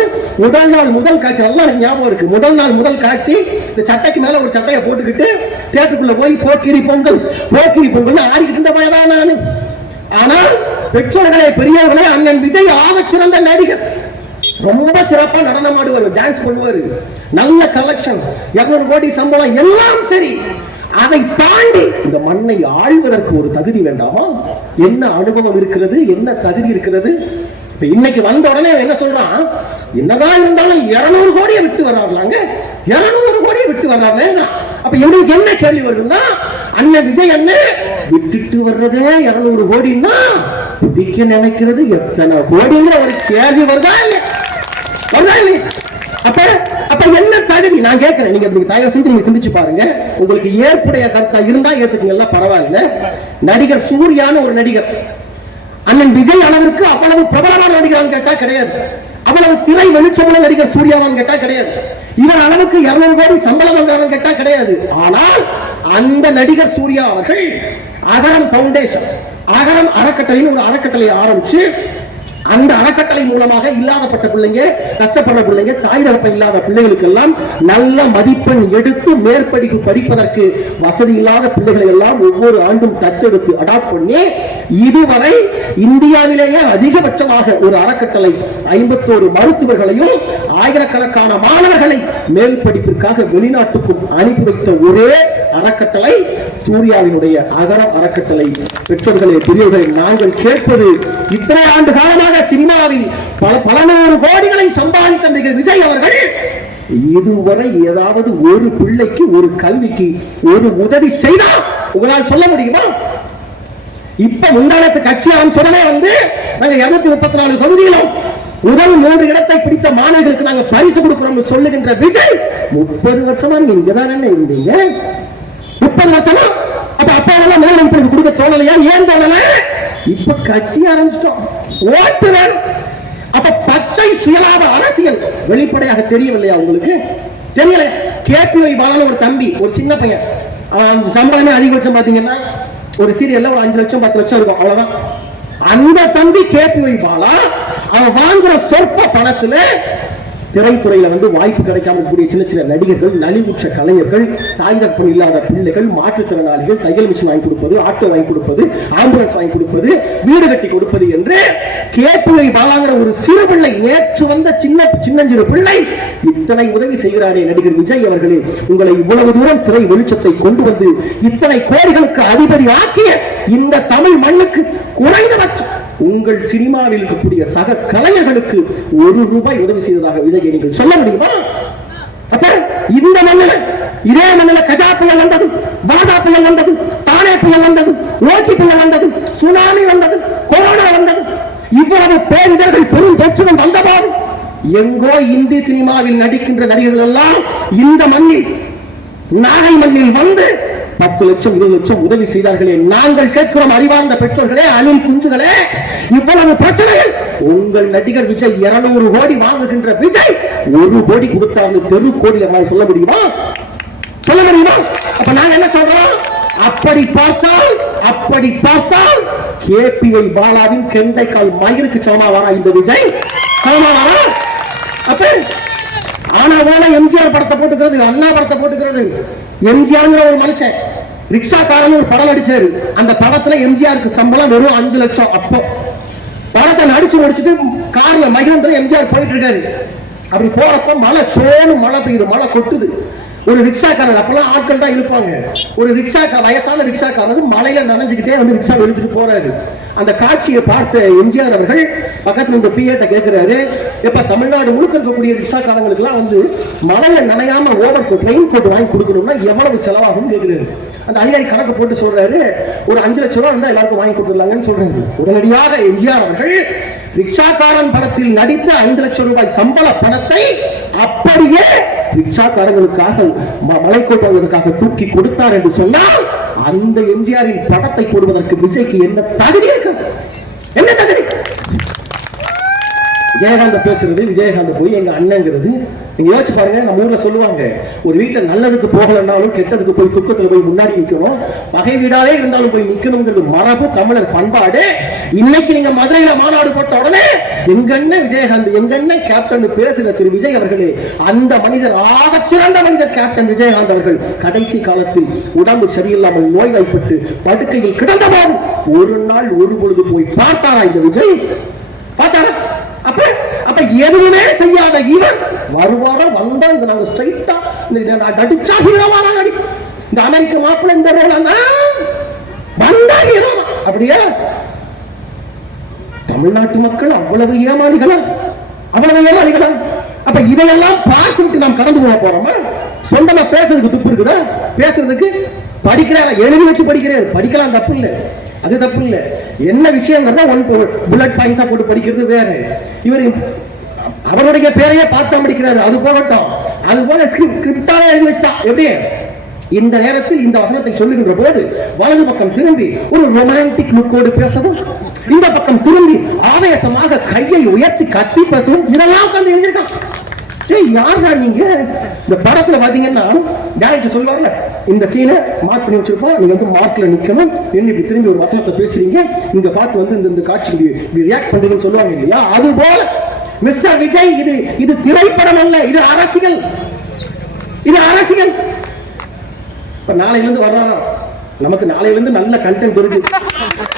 முதல் காட்சி நல்லா எனக்கு ஞாபகம் இருக்கு. முதல் காட்சி இந்த சட்டைக்கு மேல ஒரு சட்டையை போட்டுக்கிட்டு தேட்டருக்குள்ள போய் போக்கிரி பொங்கல் ஆடிக்கிட்டு இருந்த பையன் நானு. ஆனால் பெற்றோர்களே பெரியவர்களே, அண்ணன் விஜய் ஆக சிறந்த நடிகர். ரொம்ப சிறப்பா நடனம் ஆடுவார், டான்ஸ் பண்ணுவார், நல்ல கலெக்ஷன், 200 கோடி சம்பளம், எல்லாம் சரி. அதை தாண்டி இந்த மண்ணை ஆழ்வதற்கு ஒரு தகுதி வேண்டாமா? என்ன அனுபவம் இருக்கிறது, என்ன தகுதி இருக்கிறது? இன்னைக்கு வந்த உடனே என்ன சொல்றான், என்னதான் இருந்தாலும் 200 கோடியை விட்டு வர்றாங்க, 200 கோடியை விட்டு வர்றாங்க. அப்ப எங்களுக்கு என்ன கேள்வி வருதுன்னா, அண்ணன் விஜய் அண்ணன் விட்டுட்டு வர்றதே 200 கோடின்னா பிடிக்க நினைக்கிறது எத்தனை கோடிங்கிற ஒரு கேள்வி வருதா இல்லையா? அப்ப என்ன தகுதி நான் கேட்கிறேன். நீங்க தயவு செஞ்சு நீங்க சிந்திச்சு பாருங்க. உங்களுக்கு ஏற்புடைய கருத்தா இருந்தா ஏத்துக்குங்க, பரவாயில்ல. நடிகர் சூர்யான்னு ஒரு நடிகர் அண்ணன் விஜய் அளவிற்கு அவ்வளவு பிரபலமான நடிகர் கேட்டா கிடையாது. அவ்வளவு திரை வெளிச்சமான நடிகர் சூர்யாவான் கேட்டா கிடையாது. இவர் அளவுக்கு 200 கோடி சம்பளம் வாங்குறான்னு கேட்டா கிடையாது. ஆனால் அந்த நடிகர் சூர்யா அவர்கள் அகரம் பவுண்டேஷன், அகரம் அறக்கட்டளைன்னு ஒரு அறக்கட்டளை ஆரம்பிச்சு அந்த அறக்கட்டளை மூலமாக இல்லாதப்பட்ட பிள்ளைங்க, கஷ்டப்படுற பிள்ளைங்க, தாய் தகப்பன் இல்லாத பிள்ளைகளுக்கு எல்லாம் நல்ல மதிப்பெண் எடுத்து மேற்படிப்பு படிப்பதற்கு வசதி இல்லாத பிள்ளைகளை எல்லாம் ஒவ்வொரு ஆண்டும் தத்தெடுத்து அடாப்ட் பண்ணி இதுவரை இந்தியாவிலேயே அதிகபட்சமாக ஒரு அறக்கட்டளை 51 மருத்துவர்களையும் ஆயிரக்கணக்கான மாணவர்களை மேல் படிப்பிற்காக வெளிநாட்டுக்கும் அனுப்பி வைத்த ஒரே அறக்கட்டளை சூர்யாவினுடைய அகரம் அறக்கட்டளை. பெற்றோர்களே, பெரியவர்களே, நாங்கள் கேட்பது இத்தனை ஆண்டு காலமாக சினிமாவில் பல நூறு கோடிகளை சம்பாதித்த நடிகர் விஜய் அவர்கள் இதுவரை ஏதாவது ஒரு பிள்ளைக்கு ஒரு கல்விக்கு ஒரு உதவி செய்தால் உங்களால் சொல்ல முடியுமா? இப்ப முந்தானத்து கட்சி ஆரம்பிச்சோடனே நாங்க 234 தொகுதியிலும் முதல் 3 இடத்தை பிடித்த மாணவர்களுக்கு நாங்க பரிசு கொடுக்கிறோம் சொல்லுகின்ற விஜய் 30 வருஷமா நீங்க இங்கதான் இருந்தீங்க. 30 வருஷமா அப்ப அப்பாவெல்லாம் மேலும் கொடுக்க தோணலையா? ஏன் தோணல? இப்ப கட்சி ஆரம்பிச்சிட்டோம், ஓட்டு வேணும். அப்ப பச்சை சுயலாப அரசியல் வெளிப்படையாக தெரியவில்லையா உங்களுக்கு? தெரியல. கேபிஒய் பாலான ஒரு தம்பி, ஒரு சின்ன பையன், சம்பளமே அதிகபட்சம் பாத்தீங்கன்னா ஒரு சீரியல்ல ஒரு 5 லட்சம் 10 லட்சம் இருக்கும், அவ்வளவுதான். அந்த தம்பி கேபிஒய் பாலா அவன் வாங்குற சொற்ப பணத்துல திரைத்துறையில வாய்ப்பு கிடைக்காம இருக்கக்கூடிய சின்ன சின்ன நடிகர்கள், நலிவுற்ற கலைஞர்கள், தாய் தகப்பன் இல்லாத பிள்ளைகள், மாற்றுத்திறனாளிகள், தையல் மிஷின் வாங்கி கொடுப்பது, ஆட்டோ வாங்கி கொடுப்பது, ஆம்புலன்ஸ் வாங்கி கொடுப்பது, வீடு கட்டி கொடுப்பது என்று கேபிஒய் பாலாங்கிற ஒரு சிறு பிள்ளை, நேற்று வந்த சின்னஞ்சிறு பிள்ளை இத்தனை உதவி செய்கிறாரே நடிகர் விஜய் அவர்களே, உங்களை இவ்வளவு தூரம் திரை வெளிச்சத்தை கொண்டு வந்து இத்தனை கோடிகளுக்கு அதிபதி ஆக்கிய இந்த தமிழ் மண்ணுக்கு குறைந்தபட்சம் உங்கள் சினிமாவில் இருக்கக்கூடிய சக கலைஞர்களுக்கு ₹1 உதவி செய்ததாக விஜய் நீங்கள் சொல்ல முடியுமா? அப்ப இந்த மண்ணில், இதே மண்ணில் கஜா புயல் வந்தது, வாதா புயல் வந்தது, தானே புயல் வந்தது, ஓகி புயல் வந்தது, சுனாமி வந்தது, கொரோனா வந்தது, இவ்வளவு பேரிடர்கள் பெரும் தொற்றுகள் வந்தபோது எங்கோ இந்தி சினிமாவில் நடிக்கின்ற நடிகர்கள் எல்லாம் இந்த மண்ணில், நாகை மண்ணில் 10 லட்சம் 20 லட்சம் உதவி செய்தார்களே. நாங்கள் கேட்கிறோம், அறிவார்ந்த பெற்றோர்களே, அணில் குஞ்சுகளே, இவ்வளவு பிரச்சனைகள் உங்கள் நடிகர் விஜய் 200 கோடி வாங்குகின்ற விஜய் 1 கோடி கொடுத்தாரு தெரு கோடி சொல்ல முடியுமா? சொல்ல முடியுமா? அப்ப நாங்க என்ன சொல்றோம்? அப்படி பார்த்தால் கேபிஒய் பாலாவின் கெண்டைக்கால் மயிருக்கு சமமா வரா இந்த விஜய்? சமமா வரா? அப்ப ஆனா எம்ஜிஆர் படத்தை போட்டுக்கிறது, அண்ணா படத்தை போட்டுக்கிறது. எம்ஜிஆர் ஒரு மனுஷன் ரிக்ஷாக்காரன் ஒரு படம் நடிச்சாரு. அந்த படத்துல எம்ஜிஆருக்கு சம்பளம் வெறும் 5 லட்சம். அப்போ படத்தை நடிச்சு முடிச்சுட்டு கார்ல மகிழ்ந்து எம்ஜிஆர் போயிட்டு இருக்காரு. அப்படி போறப்ப மழை சோனு மழை பெய்யுது, மழை கொட்டுது. ஒரு ரிக்ஷாக்காரர், அப்பெல்லாம் ஆட்கள் தான் இழுப்பாங்க, ஒரு வயசான ரிக்ஷாக்காரர் மலையில நனைஞ்சுக்கிட்டே ரிக்ஷா எடுத்துட்டு போறாரு. அந்த காட்சியை பார்த்த எம்ஜிஆர் அவர்கள் பக்கத்துல இந்த பிஏட்ட கேட்கிறாரு, எப்ப தமிழ்நாடு முழுக்க இருக்கக்கூடிய ரிக்ஷாக்காரங்களுக்கு எல்லாம் மலையில நனையாம ஓவர் கோட், ரெயின் கோட் வாங்கி கொடுக்கணும்னா எவ்வளவு செலவாகும் கேட்கிறாரு. அந்த அதிகாரி கணக்கு போட்டு சொல்றாரு, ஒரு 5 லட்சம் ரூபாய் இருந்தா எல்லாருக்கும் வாங்கி கொடுத்துடலாங்கன்னு சொல்றாரு. உடனடியாக எம்ஜிஆர் அவர்கள் ரிக்ஷாக்காரன் படத்தில் நடித்த 5 லட்சம் ரூபாய் சம்பள பணத்தை அப்படியே ரிக்ஷாக்காரர்களுக்காக மலைக்கோட்டைகளுக்காக தூக்கி கொடுத்தார் என்று சொன்னால் அந்த எம்ஜிஆரின் படத்தை போடுவதற்கு விஜய்க்கு என்ன தகுதி இருக்கு? என்ன தகுதி? விஜயகாந்த் பேசுறது, விஜயகாந்த் போய் எங்க அண்ணங்கிறது. நீங்க யோசிச்சு பாருங்க, நம்ம ஊர்ல சொல்லுவாங்க, ஒரு வீட்டுல நல்லதுக்கு போகலன்னாலும் கெட்டதுக்கு போய் துக்கத்துல போய் முன்னாடி நிக்கணும், பகை வீடாலே இருந்தாலும் போய் நிக்கணுங்கிறது மரபு, தமிழர் பண்பாடு. இன்னைக்கு நீங்க மதுரையில மாநாடு போட்ட உடனே எங்க அண்ணன் விஜயகாந்த், எங்க அண்ணன் கேப்டன் பேசுகிற திரு விஜய் அவர்களே, அந்த மனிதர், ஆக சிறந்த மனிதர் கேப்டன் விஜயகாந்த் அவர்கள் கடைசி காலத்தில் உடம்பு சரியில்லாமல் நோய்வாய்ப்பட்டு படுக்கையில் கிடந்த போது ஒரு நாள் ஒரு பொழுது போய் பார்த்தாரா இந்த விஜய்? பார்த்தாரா? அப்ப எதுவுமே செய்யாத இவர் வருவாரா? வந்தா நாங்க ஸ்ட்ரைட்டா நடிச்சா ஹீரோவா நடி, இந்த அமெரிக்க மாப்பிள்ளை இந்த ரோல் வந்தா ஹீரோ. அப்படியா? தமிழ்நாட்டு மக்கள் அவ்வளவு ஏமாளிகளா? அப்ப இதையெல்லாம் பார்த்துவிட்டு நாம் கடந்து போக போறோமா? சொந்தமா பேசுறதுக்கு துப்பு இருக்குதா? பேசுறதுக்கு படிக்கிறாரா? எழுதி வச்சு படிக்கிறாரு, படிக்கலாம், தப்பு இல்லை, அது தப்பு இல்ல. என்ன விஷயங்கிறத புல்லட் பாயிண்ட்ஸா போட்டு படிக்கிறது வேற. இவர் அவருடைய பேரையே பார்த்தா படிக்கிறாரு, அது போகட்டும். அது போல ஸ்கிரிப்டாவே எழுதி வச்சா எப்படி? இந்த நேரத்தில் இந்த வசனத்தை சொல்லுகின்ற போது வலது பக்கம் திரும்பி ஒரு ரொமான்டிக் லுக்கோடு பேசவும், இந்த பக்கம் திரும்பி ஆவேசமாக கையை உயர்த்தி கத்தி பேசவும், இதெல்லாம் உட்கார்ந்து எழுதியிருக்கான். யாரா நீங்க? இந்த படத்துல பாத்தீங்கன்னா டேரக்டர் சொல்லுவார்ல, இந்த சீனை மார்க் பண்ணி வச்சிருப்போம், நீங்க வந்து மார்க்ல நிக்கணும், என்ன இப்படி திரும்பி ஒரு வசனத்தை பேசுறீங்க, இங்க பார்த்து வந்து இந்த காட்சிக்கு ரியாக்ட் பண்றீங்கன்னு சொல்லுவாங்க இல்லையா? அது போல மிஸ்டர் விஜய், இது திரைப்படம் அல்ல, இது அரசியல். இது அரசியல். இப்ப நாளையில இருந்து வர்றாங்க, நமக்கு நாளையில இருந்து நல்ல கண்டென்ட் இருக்கு,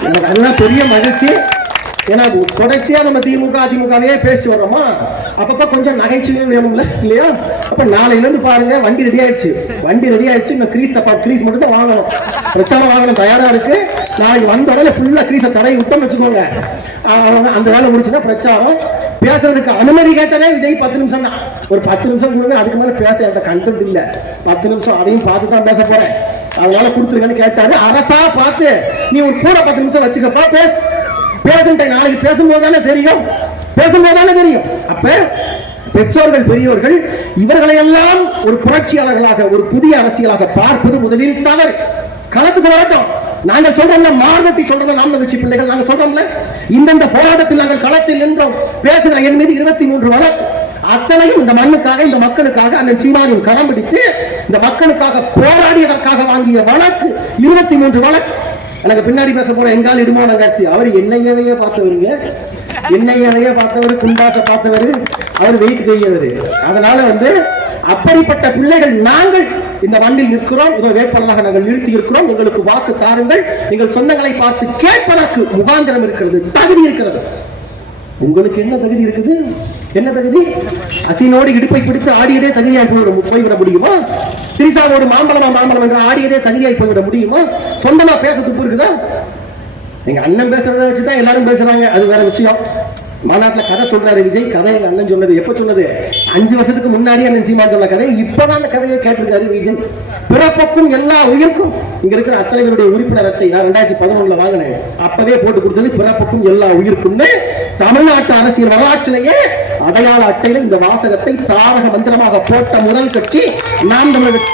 எனக்கு அதுதான் பெரிய மகிழ்ச்சி. ஏன்னா தொடர்ச்சியா நம்ம திமுக அதிமுகவே பேசி வர்றோமா, அப்பப்ப கொஞ்சம் நகைச்சுவை வேணும்ல இல்லையா? அப்ப நாளையில இருந்து பாருங்க, வண்டி ரெடி ஆயிடுச்சு, இன்னும் கிரீஸ் மட்டும் தான் வாங்கணும், பிரச்சாரம் வாங்கணும், தயாரா இருக்கு. நாளைக்கு வந்த உடனே ஃபுல்லா கிரீஸை தடை விட்டோம்னு வச்சுக்கோங்க, அந்த வேலை முடிச்சுன்னா பிரச்சாரம். பேசுறதுக்கு அனுமதி கேட்டதே விஜய் 10 நிமிஷம் தான், ஒரு 10 நிமிஷம் கொடுங்க, அதுக்கு மேல பேச என்கிட்ட கண்டென்ட் இல்ல, 10 நிமிஷம் அதையும் பார்த்து தான் பேச போறேன், அதனால கொடுத்துருங்கன்னு கேட்டாரு. அரசா பார்த்து நீ ஒரு கூட 10 நிமிஷம் வச்சுக்கப்பா, பேசுகிட்ட நாளைக்கு பேசும்போது தானே தெரியும். அப்ப பெற்றோர்கள் பெரியோர்கள் இவர்களை எல்லாம் ஒரு புரட்சியாளர்களாக, ஒரு புதிய அரசியலாக பார்ப்பது முதலில் தவறு. களத்துக்கு வரட்டும். நாங்கள் சொல்றோம்ல, மார்கட்டி சொல்றோம், நாம் கட்சி பிள்ளைகள் நாங்கள் சொல்றோம்ல, இந்த போராட்டத்தில் நாங்கள் களத்தில் நின்றோம், பேசுகிற என் மீது 23 வழக்கு, அத்தனையும் இந்த மண்ணுக்காக, இந்த மக்களுக்காக அண்ணன் சீமானின் கரம் பிடித்து இந்த மக்களுக்காக போராடியதற்காக வாங்கிய வழக்கு 23 வழக்கு. எனக்கு பின்னாடி பேச போற எங்கால் இடுமான காட்சி, அவர் என்னையவையே பார்த்தவருங்க, குண்டாச பார்த்தவர், அவர் வெயிட் தெரியவர். அதனால வந்து அப்படிப்பட்ட பிள்ளைகள் நாங்கள் இந்த மண்ணில் நிற்கிறோம், இதோ வேட்பாளராக நாங்கள் நிறுத்தி இருக்கிறோம், எங்களுக்கு வாக்கு தாருங்கள், எங்கள் சொந்தங்களை பார்த்து கேட்பதற்கு முகாந்திரம் இருக்கிறது, தகுதி இருக்கிறது. உங்களுக்கு என்ன தகுதி இருக்குது? என்ன தகுதி? அசினோடு இடுப்பை பிடித்து ஆடியதே தகுதியாக போய்விட முடியுமா? திரிசாவோடு மாம்பழம் என்று ஆடியதே தகுதியாய் போய்விட முடியுமா? சொந்தமா பேச துப்பு இருக்குதா? எங்க அண்ணன் பேசுறத வச்சுதான் எல்லாரும் பேசுறாங்க, அது வேற விஷயம். மாநாட்டில் கதை சொல்றாரு விஜய், கதை எங்க அண்ணன் சொன்னது எப்ப சொன்னது? 5 வருஷத்துக்கு முன்னாடி அண்ணன் சீமான் சொன்ன கதை, இப்பதான் அந்த கதையை கேட்டிருக்காரு விஜய். பிறப்புக்கும் எல்லா உயிருக்கும், இங்க இருக்கிற அத்தனைகளுடைய உறுப்பினர் அட்டை நான் 2011 வாங்கினேன், அப்பவே போட்டு கொடுத்தது பிறப்புக்கும் எல்லா உயிருக்கும். தமிழ்நாட்டு அரசியல் வரலாற்றிலேயே அடையாள அட்டையில் இந்த வாசகத்தை தாரக மந்திரமாக போட்ட முதல் கட்சி நாம் தமிழர்.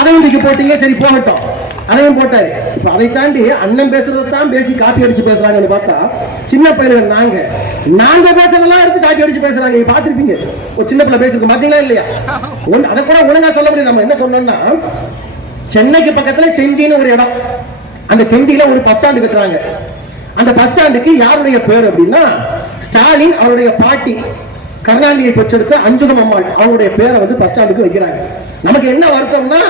அதையும் தூக்கி போட்டீங்க, சரி போகட்டும், அதையும் போட்டாரு. இப்ப அதை தாண்டி அண்ணன் பேசுறதான் பேசி காப்பி அடிச்சு பேசுறாங்கன்னு பார்த்தா, சின்ன பையன்கள் நாங்க பேசுறதெல்லாம் எடுத்து காப்பி அடிச்சு பேசுறாங்க. பாத்திருப்பீங்க, ஒரு சின்ன பிள்ளை பேசுறது பாத்தீங்களா இல்லையா? அதை கூட ஒழுங்கா சொல்ல முடியும். நம்ம என்ன சொன்னோம்னா, சென்னைக்கு பக்கத்துல செஞ்சின்னு ஒரு இடம், அந்த செஞ்சியில ஒரு பஸ் ஸ்டாண்டு கட்டுறாங்க. அந்த பஸ் ஸ்டாண்டுக்கு யாருடைய பேர் அப்படின்னா, ஸ்டாலின் அவருடைய பாட்டி கருணாநிதியை பெற்றெடுத்த அஞ்சுகம் அம்மாள் அவங்களுடைய பேரை வந்து பஸ் ஸ்டாண்டுக்கு வைக்கிறாங்க. நமக்கு என்ன வருத்தம்னா,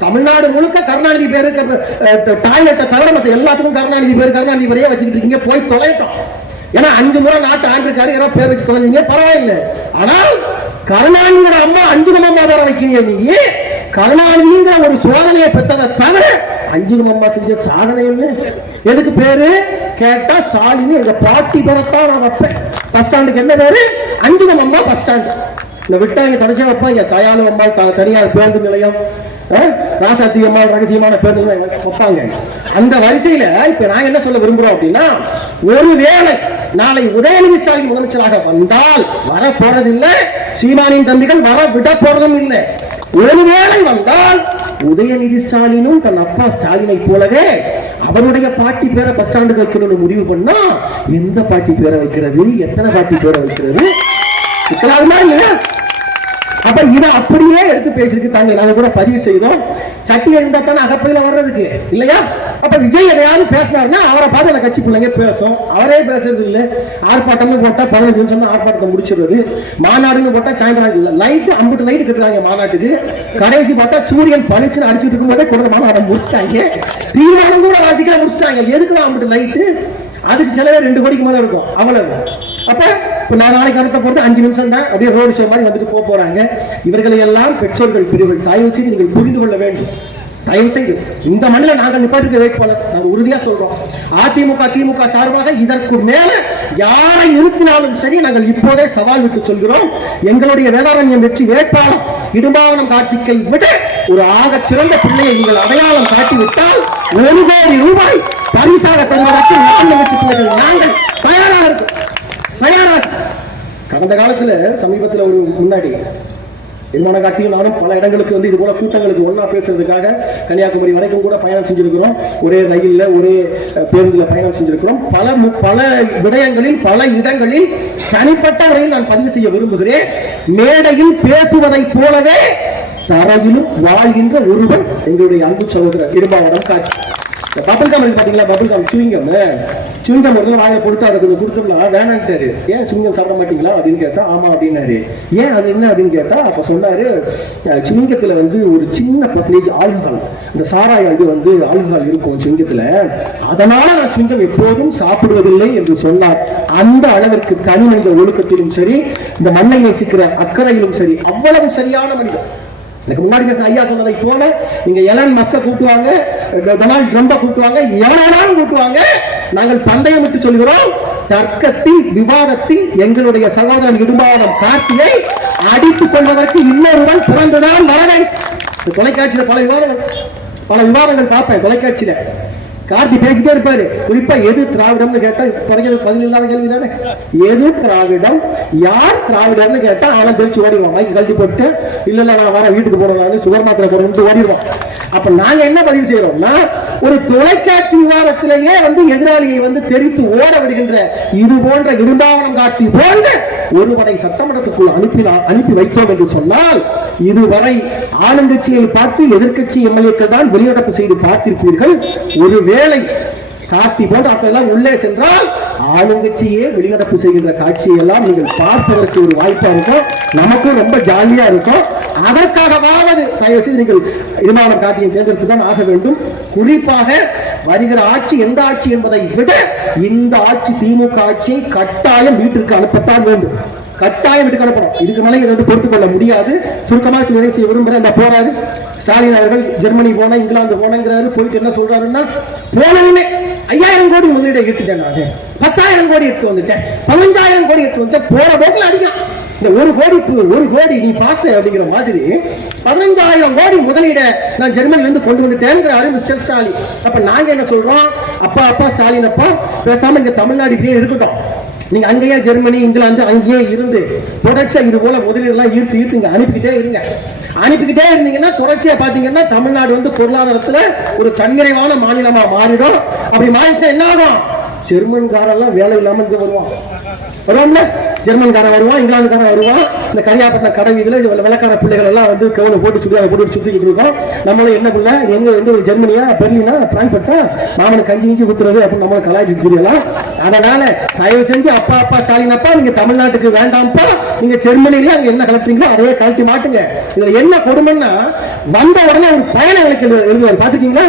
தமிழ்நாடு முழுக்க கருணாநிதி பேரு, டாய்லெட்டை தவிர மற்ற எல்லாத்துக்கும் கருணாநிதி பேரையே வச்சுக்கிட்டு இருக்கீங்க, போய் தொலைட்டோம். ஏன்னா 5 முறை நாட்டு ஆண்டிருக்காரு, ஏன்னா பேர் வச்சு தொலைஞ்சீங்க, பரவாயில்லை. ஆனால் கருணாநிதியோட அம்மா அஞ்சுகம் அம்மா பேரை வைக்கிறீங்க. நீ கருணாநிதிங்கிற ஒரு சோதனையை பெற்றதை தவிர அஞ்சுகம் அம்மா செஞ்ச சாதனை ஒண்ணு. எதுக்கு பேரு கேட்டா, ஸ்டாலின் எங்க பாட்டி பேரத்தான் நான் வைப்பேன். பஸ் ஸ்டாண்டுக்கு என்ன பேரு? அஞ்சுகம் அம்மா பஸ் ஸ்டாண்ட். இந்த விட்டாங்க தனிச்சா வைப்பாங்க, தயாளு அம்மாள் தனியார் பேருந்து நிலையம், ராசாத்தி அம்மாள் ரகசியமான பேருந்து வைப்பாங்க. அந்த வரிசையில இப்ப நாங்க என்ன சொல்ல விரும்புறோம் அப்படின்னா, ஒருவேளை நாளை உதயநிதி ஸ்டாலின் முதலமைச்சராக வந்தால், வர போறதில்லை, சீமானின் தம்பிகள் வர விட போறதும் இல்லை. ஒருவேளை வந்தால் உதயநிதி ஸ்டாலினும் தன் அப்பா ஸ்டாலினை போலவே அவருடைய பாட்டி பேரை பஸ் ஸ்டாண்டுக்கு வைக்கணும்னு முடிவு பண்ணா, எந்த பாட்டி பேரை வைக்கிறது, எத்தனை பாட்டி பேரை வைக்கிறது? அப்ப இதை அப்படியே எடுத்து பேசிருக்காங்க. நாங்க கூட பதிவு செய்தோம், சட்டி இருந்தா தானே அகப்பையில வர்றதுக்கு இல்லையா? அப்ப விஜய் எதையாவது பேசினாருன்னா அவரை பார்த்து அந்த கட்சி பிள்ளைங்க பேசும். அவரே பேசுறது இல்லை. ஆர்ப்பாட்டம்னு போட்டா 15 நிமிஷம் தான் ஆர்ப்பாட்டத்தை முடிச்சிடுறது. மாநாடுன்னு போட்டா சாயந்தரம் லைட் 50 லைட் கட்டுறாங்க மாநாட்டுக்கு. கடைசி பார்த்தா சூரியன் பளிச்சுன்னு அடிச்சுட்டு இருக்கும் போதே கொடுத்த மாநாட்டம் முடிச்சிட்டாங்க. தீர்மானம் கூட வாசிக்க முடிச்சிட்டாங்க. எதுக்குலாம் 50 லைட்டு? அதுக்கு செலவே 2 கோடிக்கு மேல இருக்கும். அவ்வளவு. அப்ப நான் நாளைக்கு நடத்த போறது 5 நிமிஷம் தான், அப்படியே ரோடு ஷோ மாதிரி வந்துட்டு போறாங்க. இவர்களை எல்லாம் பெற்றோர்கள் பிரிவுகள் தயவு செய்து நீங்கள் புரிந்து கொள்ள வேண்டும். தயவு செய்து இந்த மண்ணில் நாங்கள் நிப்பாட்டுக்கு வேட்பாளர் நாங்கள் உறுதியா சொல்றோம். அதிமுக திமுக சார்பாக இதற்கு மேல யாரை நிறுத்தினாலும் சரி, நாங்கள் இப்போதே சவால் விட்டு சொல்கிறோம். எங்களுடைய வேதாரண்யம் வெற்றி வேட்பாளர் இடும்பாவனம் கார்த்திக்கை விட ஒரு ஆக சிறந்த பிள்ளையை நீங்கள் அடையாளம் காட்டிவிட்டால் 1 கோடி ரூபாய் பரிசாக தருவதற்கு நாங்கள் தயாராக இருக்கோம். கடந்த காலத்துல சமீபத்தில் ஒரு முன்னாடி எரிமான காட்டியும் நானும் பல இடங்களுக்கு வந்து இது போல கூட்டங்களுக்கு ஒன்னா பேசுறதுக்காக கன்னியாகுமரி வரைக்கும் கூட பயணம் செஞ்சிருக்கிறோம். ஒரே ரயில்ல ஒரே பேருந்துல பயணம் செஞ்சிருக்கிறோம். பல விடயங்களில் பல இடங்களில் தனிப்பட்ட முறையில் நான் பதிவு செய்ய விரும்புகிறேன். மேடையில் பேசுவதை போலவே தரையிலும் வாழ்கின்ற ஒருவன் எங்களுடைய அன்பு சகோதரர் இருமாவடம் காட்சி. பபுல்காம் பாத்தீங்களா, பபுல்காம் சுவிங்கம் ஒரு வாயில கொடுத்து அதை கொஞ்சம் கொடுத்தோம்னா வேணான்ட்டாரு. ஏன் சுவிங்கம் சாப்பிட மாட்டீங்களா அப்படின்னு கேட்டா ஆமா அப்படின்னாரு. ஏன் அது என்ன அப்படின்னு கேட்டா அப்ப சொன்னாரு, சுவிங்கத்துல வந்து ஒரு சின்ன பர்சன்டேஜ் ஆல்கஹால், இந்த சாராய இது வந்து ஆல்கஹால் இருக்கும் சுவிங்கத்துல, அதனால நான் சுவிங்கம் எப்போதும் சாப்பிடுவதில்லை என்று சொன்னார். அந்த அளவிற்கு தனி மனித ஒழுக்கத்திலும் சரி, இந்த மண்ணை நேசிக்கிற அக்கறையிலும் சரி, அவ்வளவு சரியான மனிதர். எனக்கு முன்னாடி பேசின ஐயா சொன்னதை போல நீங்க எலன் மஸ்க கூட்டுவாங்க, டொனால்ட் ட்ரம்ப கூட்டுவாங்க, எவனாலும் கூட்டுவாங்க, நாங்கள் பந்தயம் விட்டு சொல்கிறோம், தர்க்கத்தில் விவாதத்தில் எங்களுடைய சகோதரன் இடும்பாவனம் கார்த்தியை அடித்துக் கொள்வதற்கு இன்னொருவன் பிறந்துதான் வர வேண்டும். தொலைக்காட்சியில பல விவாதங்கள் பார்ப்பேன் தொலைக்காட்சியில. கார்த்தி பேசிட்டே இருப்பாரு. குறிப்பா எது திராவிடம்னு கேட்டா குறைஞ்சது பதில் இல்லாத கேள்வி தானே. எது திராவிடம், யார் திராவிடம்னு கேட்டா அவன் தெரிச்சு ஓடிடுவான். மைக்கு கழட்டி போட்டு இல்ல நான் வர வீட்டுக்கு போறேன் சுகர் மாத்திரை போறேன் ஓடிடுவான். அப்ப நாங்க என்ன பதிவு செய்யறோம்னா, ஒரு தொலைக்காட்சி விவாதத்திலேயே வந்து எதிராளியை வந்து தெரித்து ஓட விடுகின்ற இது போன்ற விரும்பாவனம் காட்டி போன்ற ஒருவரை சட்டமன்றத்துக்குள் அனுப்பி வைத்தோம் என்று சொன்னால், இதுவரை ஆளுங்கட்சியை பார்த்து எதிர்கட்சி எம்எல்ஏக்கள் தான் வெளிநடப்பு செய்து பார்த்திருப்பீர்கள். ஒருவேளை காட்டி போன்ற அப்பெல்லாம் உள்ளே சென்றால் ஆளுங்கட்சியே வெளிநடப்பு செய்கின்ற காட்சியை எல்லாம் நீங்கள் பார்ப்பதற்கு ஒரு வாய்ப்பா இருக்கும். நமக்கும் ரொம்ப ஜாலியா இருக்கும். அதற்காகவாவது தயவு செய்து நீங்கள் இருமாவனம் காட்சியை தேர்ந்தெடுத்து தான் ஆக வேண்டும். குறிப்பாக வருகிற ஆட்சி எந்த ஆட்சி என்பதை விட இந்த ஆட்சி திமுக ஆட்சியை கட்டாயம் வீட்டிற்கு அனுப்பத்தான் வேண்டும். கட்டாயம் வீட்டுக்கு அனுப்பணும். இதுக்கு மேலே இதை பொறுத்துக் கொள்ள முடியாது. சுருக்கமாக நிறைவு செய்ய விரும்புகிறேன். இந்த போறாரு ஸ்டாலின் அவர்கள் ஜெர்மனி போன இங்கிலாந்து போனங்கிறாரு. போயிட்டு என்ன சொல்றாருன்னா, போனவுடனே 5000 கோடி முதலீடை எடுத்துட்டேன், நான் 10,000 கோடி எடுத்து வந்துட்டேன், 15,000 கோடி எடுத்து வந்துட்டேன், போற போக்குல அடிக்கலாம். இந்த ஒரு கோடி நீ பார்த்த அப்படிங்கிற மாதிரி 15,000 கோடி முதலீட நான் ஜெர்மனில இருந்து கொண்டு வந்துட்டேன் மிஸ்டர் ஸ்டாலின். அப்ப நாங்க என்ன சொல்றோம், அப்பா ஸ்டாலின் அப்பா பேசாம இங்க தமிழ்நாடு இப்படியே இருக்கட்டும், நீங்க அங்கேயே ஜெர்மனி இங்கிலாந்து அங்கேயே இருந்து தொடர்ச்சியா இது போல முதலீடுலாம் ஈர்த்து இங்க அனுப்பிக்கிட்டே இருந்தீங்கன்னா தொடர்ச்சியா பாத்தீங்கன்னா தமிழ்நாடு வந்து பொருளாதாரத்துல ஒரு தன்னிறைவான மாநிலமா மாறிடும். அப்படி மாறிச்சா என்ன ஆகும், ஜெர்மன்காரெல்லாம் வேலை இல்லாம இங்க வருவான்ல, ஜெர்மன்காரன் வருவான், இங்கிலாந்துக்காரன் வருவான். இந்த கரியாப்பட்டினம் கடை இதுல வெள்ளக்கார பிள்ளைகள் எல்லாம் வந்து கவலை போட்டு சுத்திக்கிட்டு இருக்கோம். நம்மளும் என்ன பிள்ளை எங்க வந்து ஒரு ஜெர்மனியா பெர்லினா பிராங்க்பர்ட்டா மாமனுக்கு கஞ்சி ஊத்துறது அப்படின்னு நம்மளை கலாய்ச்சி தெரியலாம். அதனால தயவு செஞ்சு அப்பா ஸ்டாலின் அப்பா நீங்க தமிழ்நாட்டுக்கு வேண்டாம்ப்பா, நீங்க ஜெர்மனில அங்க என்ன கலட்டுறீங்களோ அதையே கழட்டி மாட்டுங்க. இதுல என்ன கொடுமைன்னா, வந்த உடனே ஒரு பயண இலக்கியம் எழுதுவார் பாத்துக்கீங்களா.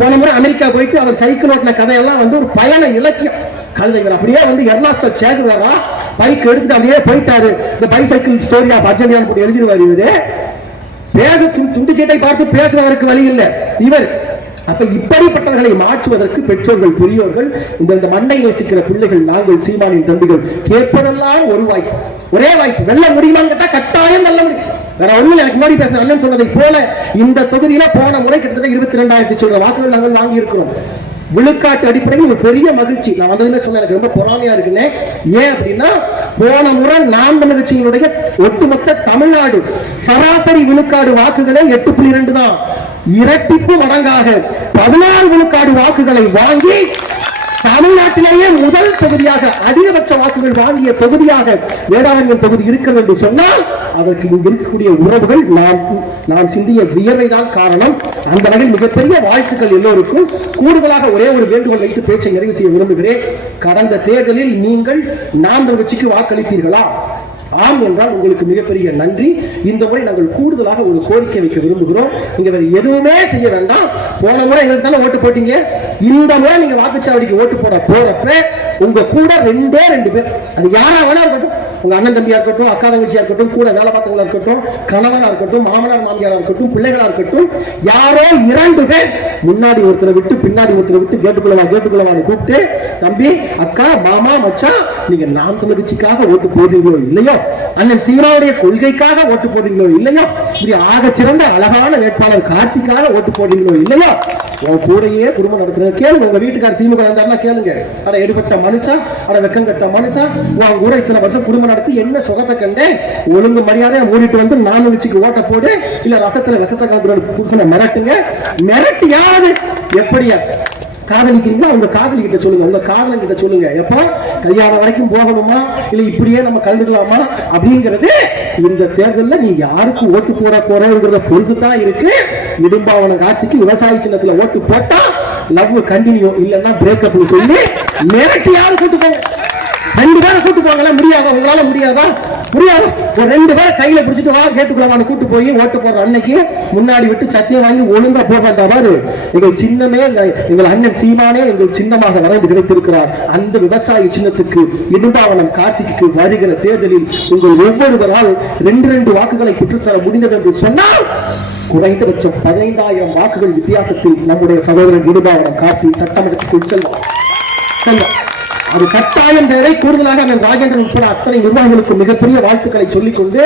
போன முறை அமெரிக்கா போயிட்டு அவர் சைக்கிள் ஓட்டின கதையெல்லாம் வந்து ஒரு பயண இலக்கியம் கழுதைகள். அப்படியே வந்து எர்னாஸ்டோ சேகுவேரா பைக் எடுத்துட்டு அப்படியே போயிட்டாரு. இந்த பைசைக்கிள் ஸ்டோரி ஆஃப் அர்ஜென்டினா போட்டு எழுதிடுவார் இவரு. பேச துண்டு சீட்டை பார்த்து பேசுவதற்கு வழி இல்லை இவர். அப்ப இப்படிப்பட்டவர்களை மாற்றுவதற்கு பெற்றோர்கள் பெரியோர்கள் இந்த மண்ணை நேசிக்கிற பிள்ளைகள் நாங்கள் சீமானின் தம்பிகள் கேட்பதெல்லாம் ஒரே வாய்ப்பு. வெல்ல முடியுமான்னு கேட்டா கட்டாயம் வெல்ல முடியும். வேற ஒண்ணு எனக்கு முன்னாடி பேசின அண்ணன் சொன்னதை போல இந்த தொகுதியில போன முறை கிட்டத்தட்ட 22,000 சொல்ற வாக்குகள் நாங்கள் வாங்கி இருக்கிறோம். விழுக்காட்டு அடிப்படையில் ஒரு பெரிய மகிழ்ச்சி. நான் வந்ததுல சொன்ன எனக்கு ரொம்ப பொறாமையா இருக்குன்னு. ஏன் அப்படின்னா, போன முறை நாம் தமிழர் கட்சியினுடைய ஒட்டுமொத்த தமிழ்நாடு சராசரி விழுக்காடு வாக்குகளே 8.2 தான். இரட்டிப்பு மடங்காக 16 விழுக்காடு வாக்குகளை வாங்கி தமிழ்நாட்டிலேயே முதல் தொகுதியாக அதிகபட்ச வாக்குகள் வாங்கிய தொகுதியாக வேதாரண்யம் தொகுதி இருக்கிறது என்று சொன்னால் அதற்கு இங்கு இருக்கக்கூடிய உறவுகள் நாம் சிந்திய வியர்வைதான் காரணம். அந்த வகையில் மிகப்பெரிய வாழ்த்துக்கள் எல்லோருக்கும். கூடுதலாக ஒரே ஒரு வேண்டுகோள் வைத்து பேச்சை நிறைவு செய்ய விரும்புகிறேன். கடந்த தேர்தலில் நீங்கள் நாம் தமிழர் கட்சிக்கு வாக்களித்தீர்களா? ஆம் என்றால் உங்களுக்கு மிகப்பெரிய நன்றி. இந்த முறை நாங்கள் கூடுதலாக ஒரு கோரிக்கை வைக்க விரும்புகிறோம். நீங்க வேற எதுவுமே செய்ய வேண்டாம். போன முறை எங்களுக்கு தானே ஓட்டு போட்டீங்க. இந்த முறை நீங்க வாக்குச்சாவடிக்கு ஓட்டு போறப்ப உங்க கூட 2 பேர், அது யாரா வேணா இருக்கட்டும், உங்க அண்ணன் தம்பியா இருக்கட்டும், அக்கா தங்கச்சியா இருக்கட்டும், கூட வேலை பார்த்தவங்களா இருக்கட்டும், கணவனா இருக்கட்டும், மாமனார் மாமியாரா இருக்கட்டும், பிள்ளைகளா இருக்கட்டும், யாரோ 2 பேர் முன்னாடி ஒருத்தரை விட்டு பின்னாடி ஒருத்தரை விட்டு கேட்டுக்குள்ளவான்னு கூப்பிட்டு, தம்பி அக்கா மாமா மச்சான் நீங்க நாம் தமிழர் கட்சிக்காக ஓட்டு போடுறீங்களோ இல்லையோ, அண்ணன் சீமாவுடைய கொள்கைக்காக ஓட்டு போடுறீங்களோ இல்லையோ, இப்படி ஆக சிறந்த அழகான வேட்பாளர் கார்த்திக்காக ஓட்டு போடுறீங்களோ இல்லையோ, உன் கூடையே குடும்பம் நடத்துறது கேளுங்க. உங்க வீட்டுக்கார திமுக இருந்தாருன்னா கேளுங்க. அட எடுபட்ட மனுஷா, அட வெக்கம் கட்ட மனுஷா, உன் கூட இத்தனை வருஷம் குடும்பம் குடும்பம் நடத்தி என்ன சுகத்தை கண்டேன், ஒழுங்கு மரியாதையா ஓடிட்டு வந்து நான் வச்சுக்கு ஓட்ட போடு, இல்ல ரசத்துல விஷத்தை கலந்து புருஷனை மிரட்டுங்க. மிரட்டியாவது எப்படியா காதலிக்கிறீங்களா உங்க காதலி கிட்ட சொல்லுங்க, உங்க காதலன் கிட்ட சொல்லுங்க. எப்போ கல்யாணம் வரைக்கும் போகணுமா இல்ல இப்படியே நம்ம கலந்துக்கலாமா அப்படிங்கிறது இந்த தேர்தலில் நீ யாருக்கு ஓட்டு போறங்கிறத பொறுத்துதான் இருக்கு. இடும்பாவனம் கார்த்திக்கு விவசாய சின்னத்துல ஓட்டு போட்டா லவ் கண்டினியூ, இல்லன்னா பிரேக்கப் சொல்லி மிரட்டியாவது கூட்டு போங்க. 2 பேரை கூட்டு போங்களா? முடியாதா? உங்களால முடியாதா? முடியாது. ஒரு 2 பேரை கையில பிடிச்சிட்டு வா கேட்டுக்குள்ள கூட்டு போய் ஓட்டு போடுற அன்னைக்கு முன்னாடி விட்டு சத்தியம் வாங்கி ஒழுங்கா போக பாரு. எங்கள் சின்னமே எங்கள் அண்ணன் சீமானே எங்கள் சின்னமாக வரைந்து கிடைத்திருக்கிறார். அந்த விவசாய சின்னத்துக்கு இடும்பாவனம் கார்த்திக்கு வருகிற தேர்தலில் உங்கள் ஒவ்வொருவரால் 2 வாக்குகளை பெற்றுத்தர முடிந்தது என்று சொன்னால் குறைந்தபட்சம் 15,000 வாக்குகள் வித்தியாசத்தில் நம்முடைய சகோதரன் இடும்பாவனம் கார்த்தி சட்டமன்றத்துக்குள் செல்வார். அது கட்டாயம் தேவை. கூடுதலாக நான் ராஜேந்திரன் உட்பட அத்தனை நிர்வாகிகளுக்கு மிகப்பெரிய வாழ்த்துக்களை சொல்லிக்கொண்டு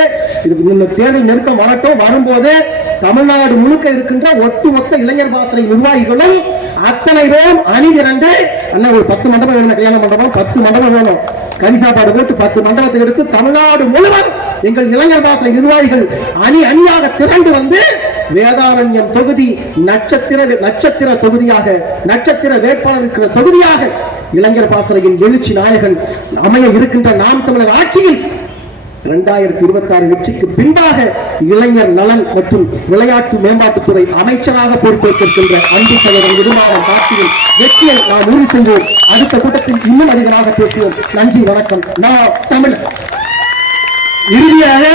இந்த தேர்தல் நெருக்கம் வரட்டும். வரும்போது தமிழ்நாடு முழுக்க இருக்கின்ற ஒட்டுமொத்த இளைஞர் பாசறை நிர்வாகிகளும் அத்தனை பேரும் அணிதிரண்டு அண்ணன் ஒரு 10 மண்டபம் வேணும், கல்யாண மண்டபம் 10 மண்டபம் வேணும், கறி சாப்பாடு போட்டு 10 மண்டபத்தை எடுத்து தமிழ்நாடு முழுவதும் எங்கள் இளைஞர் பாசறை நிர்வாகிகள் அணியாக திரண்டு வந்து வேதாரண்யம் தொகுதி நட்சத்திர தொகுதியாக, நட்சத்திர வேட்பாளர் இருக்கிற தொகுதியாக இளைஞர் பாசறையின் எழுச்சி நாயகன் அமைய இருக்கின்ற நாம் தமிழர் ஆட்சியில் 2026 வெற்றிக்கு பின்பாக இளைஞர் நலன் மற்றும் விளையாட்டு மேம்பாட்டுத்துறை அமைச்சராக பொறுப்பேற்றிருக்கின்ற அன்பு சகோதரன் இடும்பாவனம் கார்த்தியின் வெற்றியை நாம் உறுதி செய்வோம். அடுத்த கூட்டத்தில் இன்னும் அதிகமாக பேசுவோம். நன்றி, வணக்கம். நான் தமிழ். இறுதியாக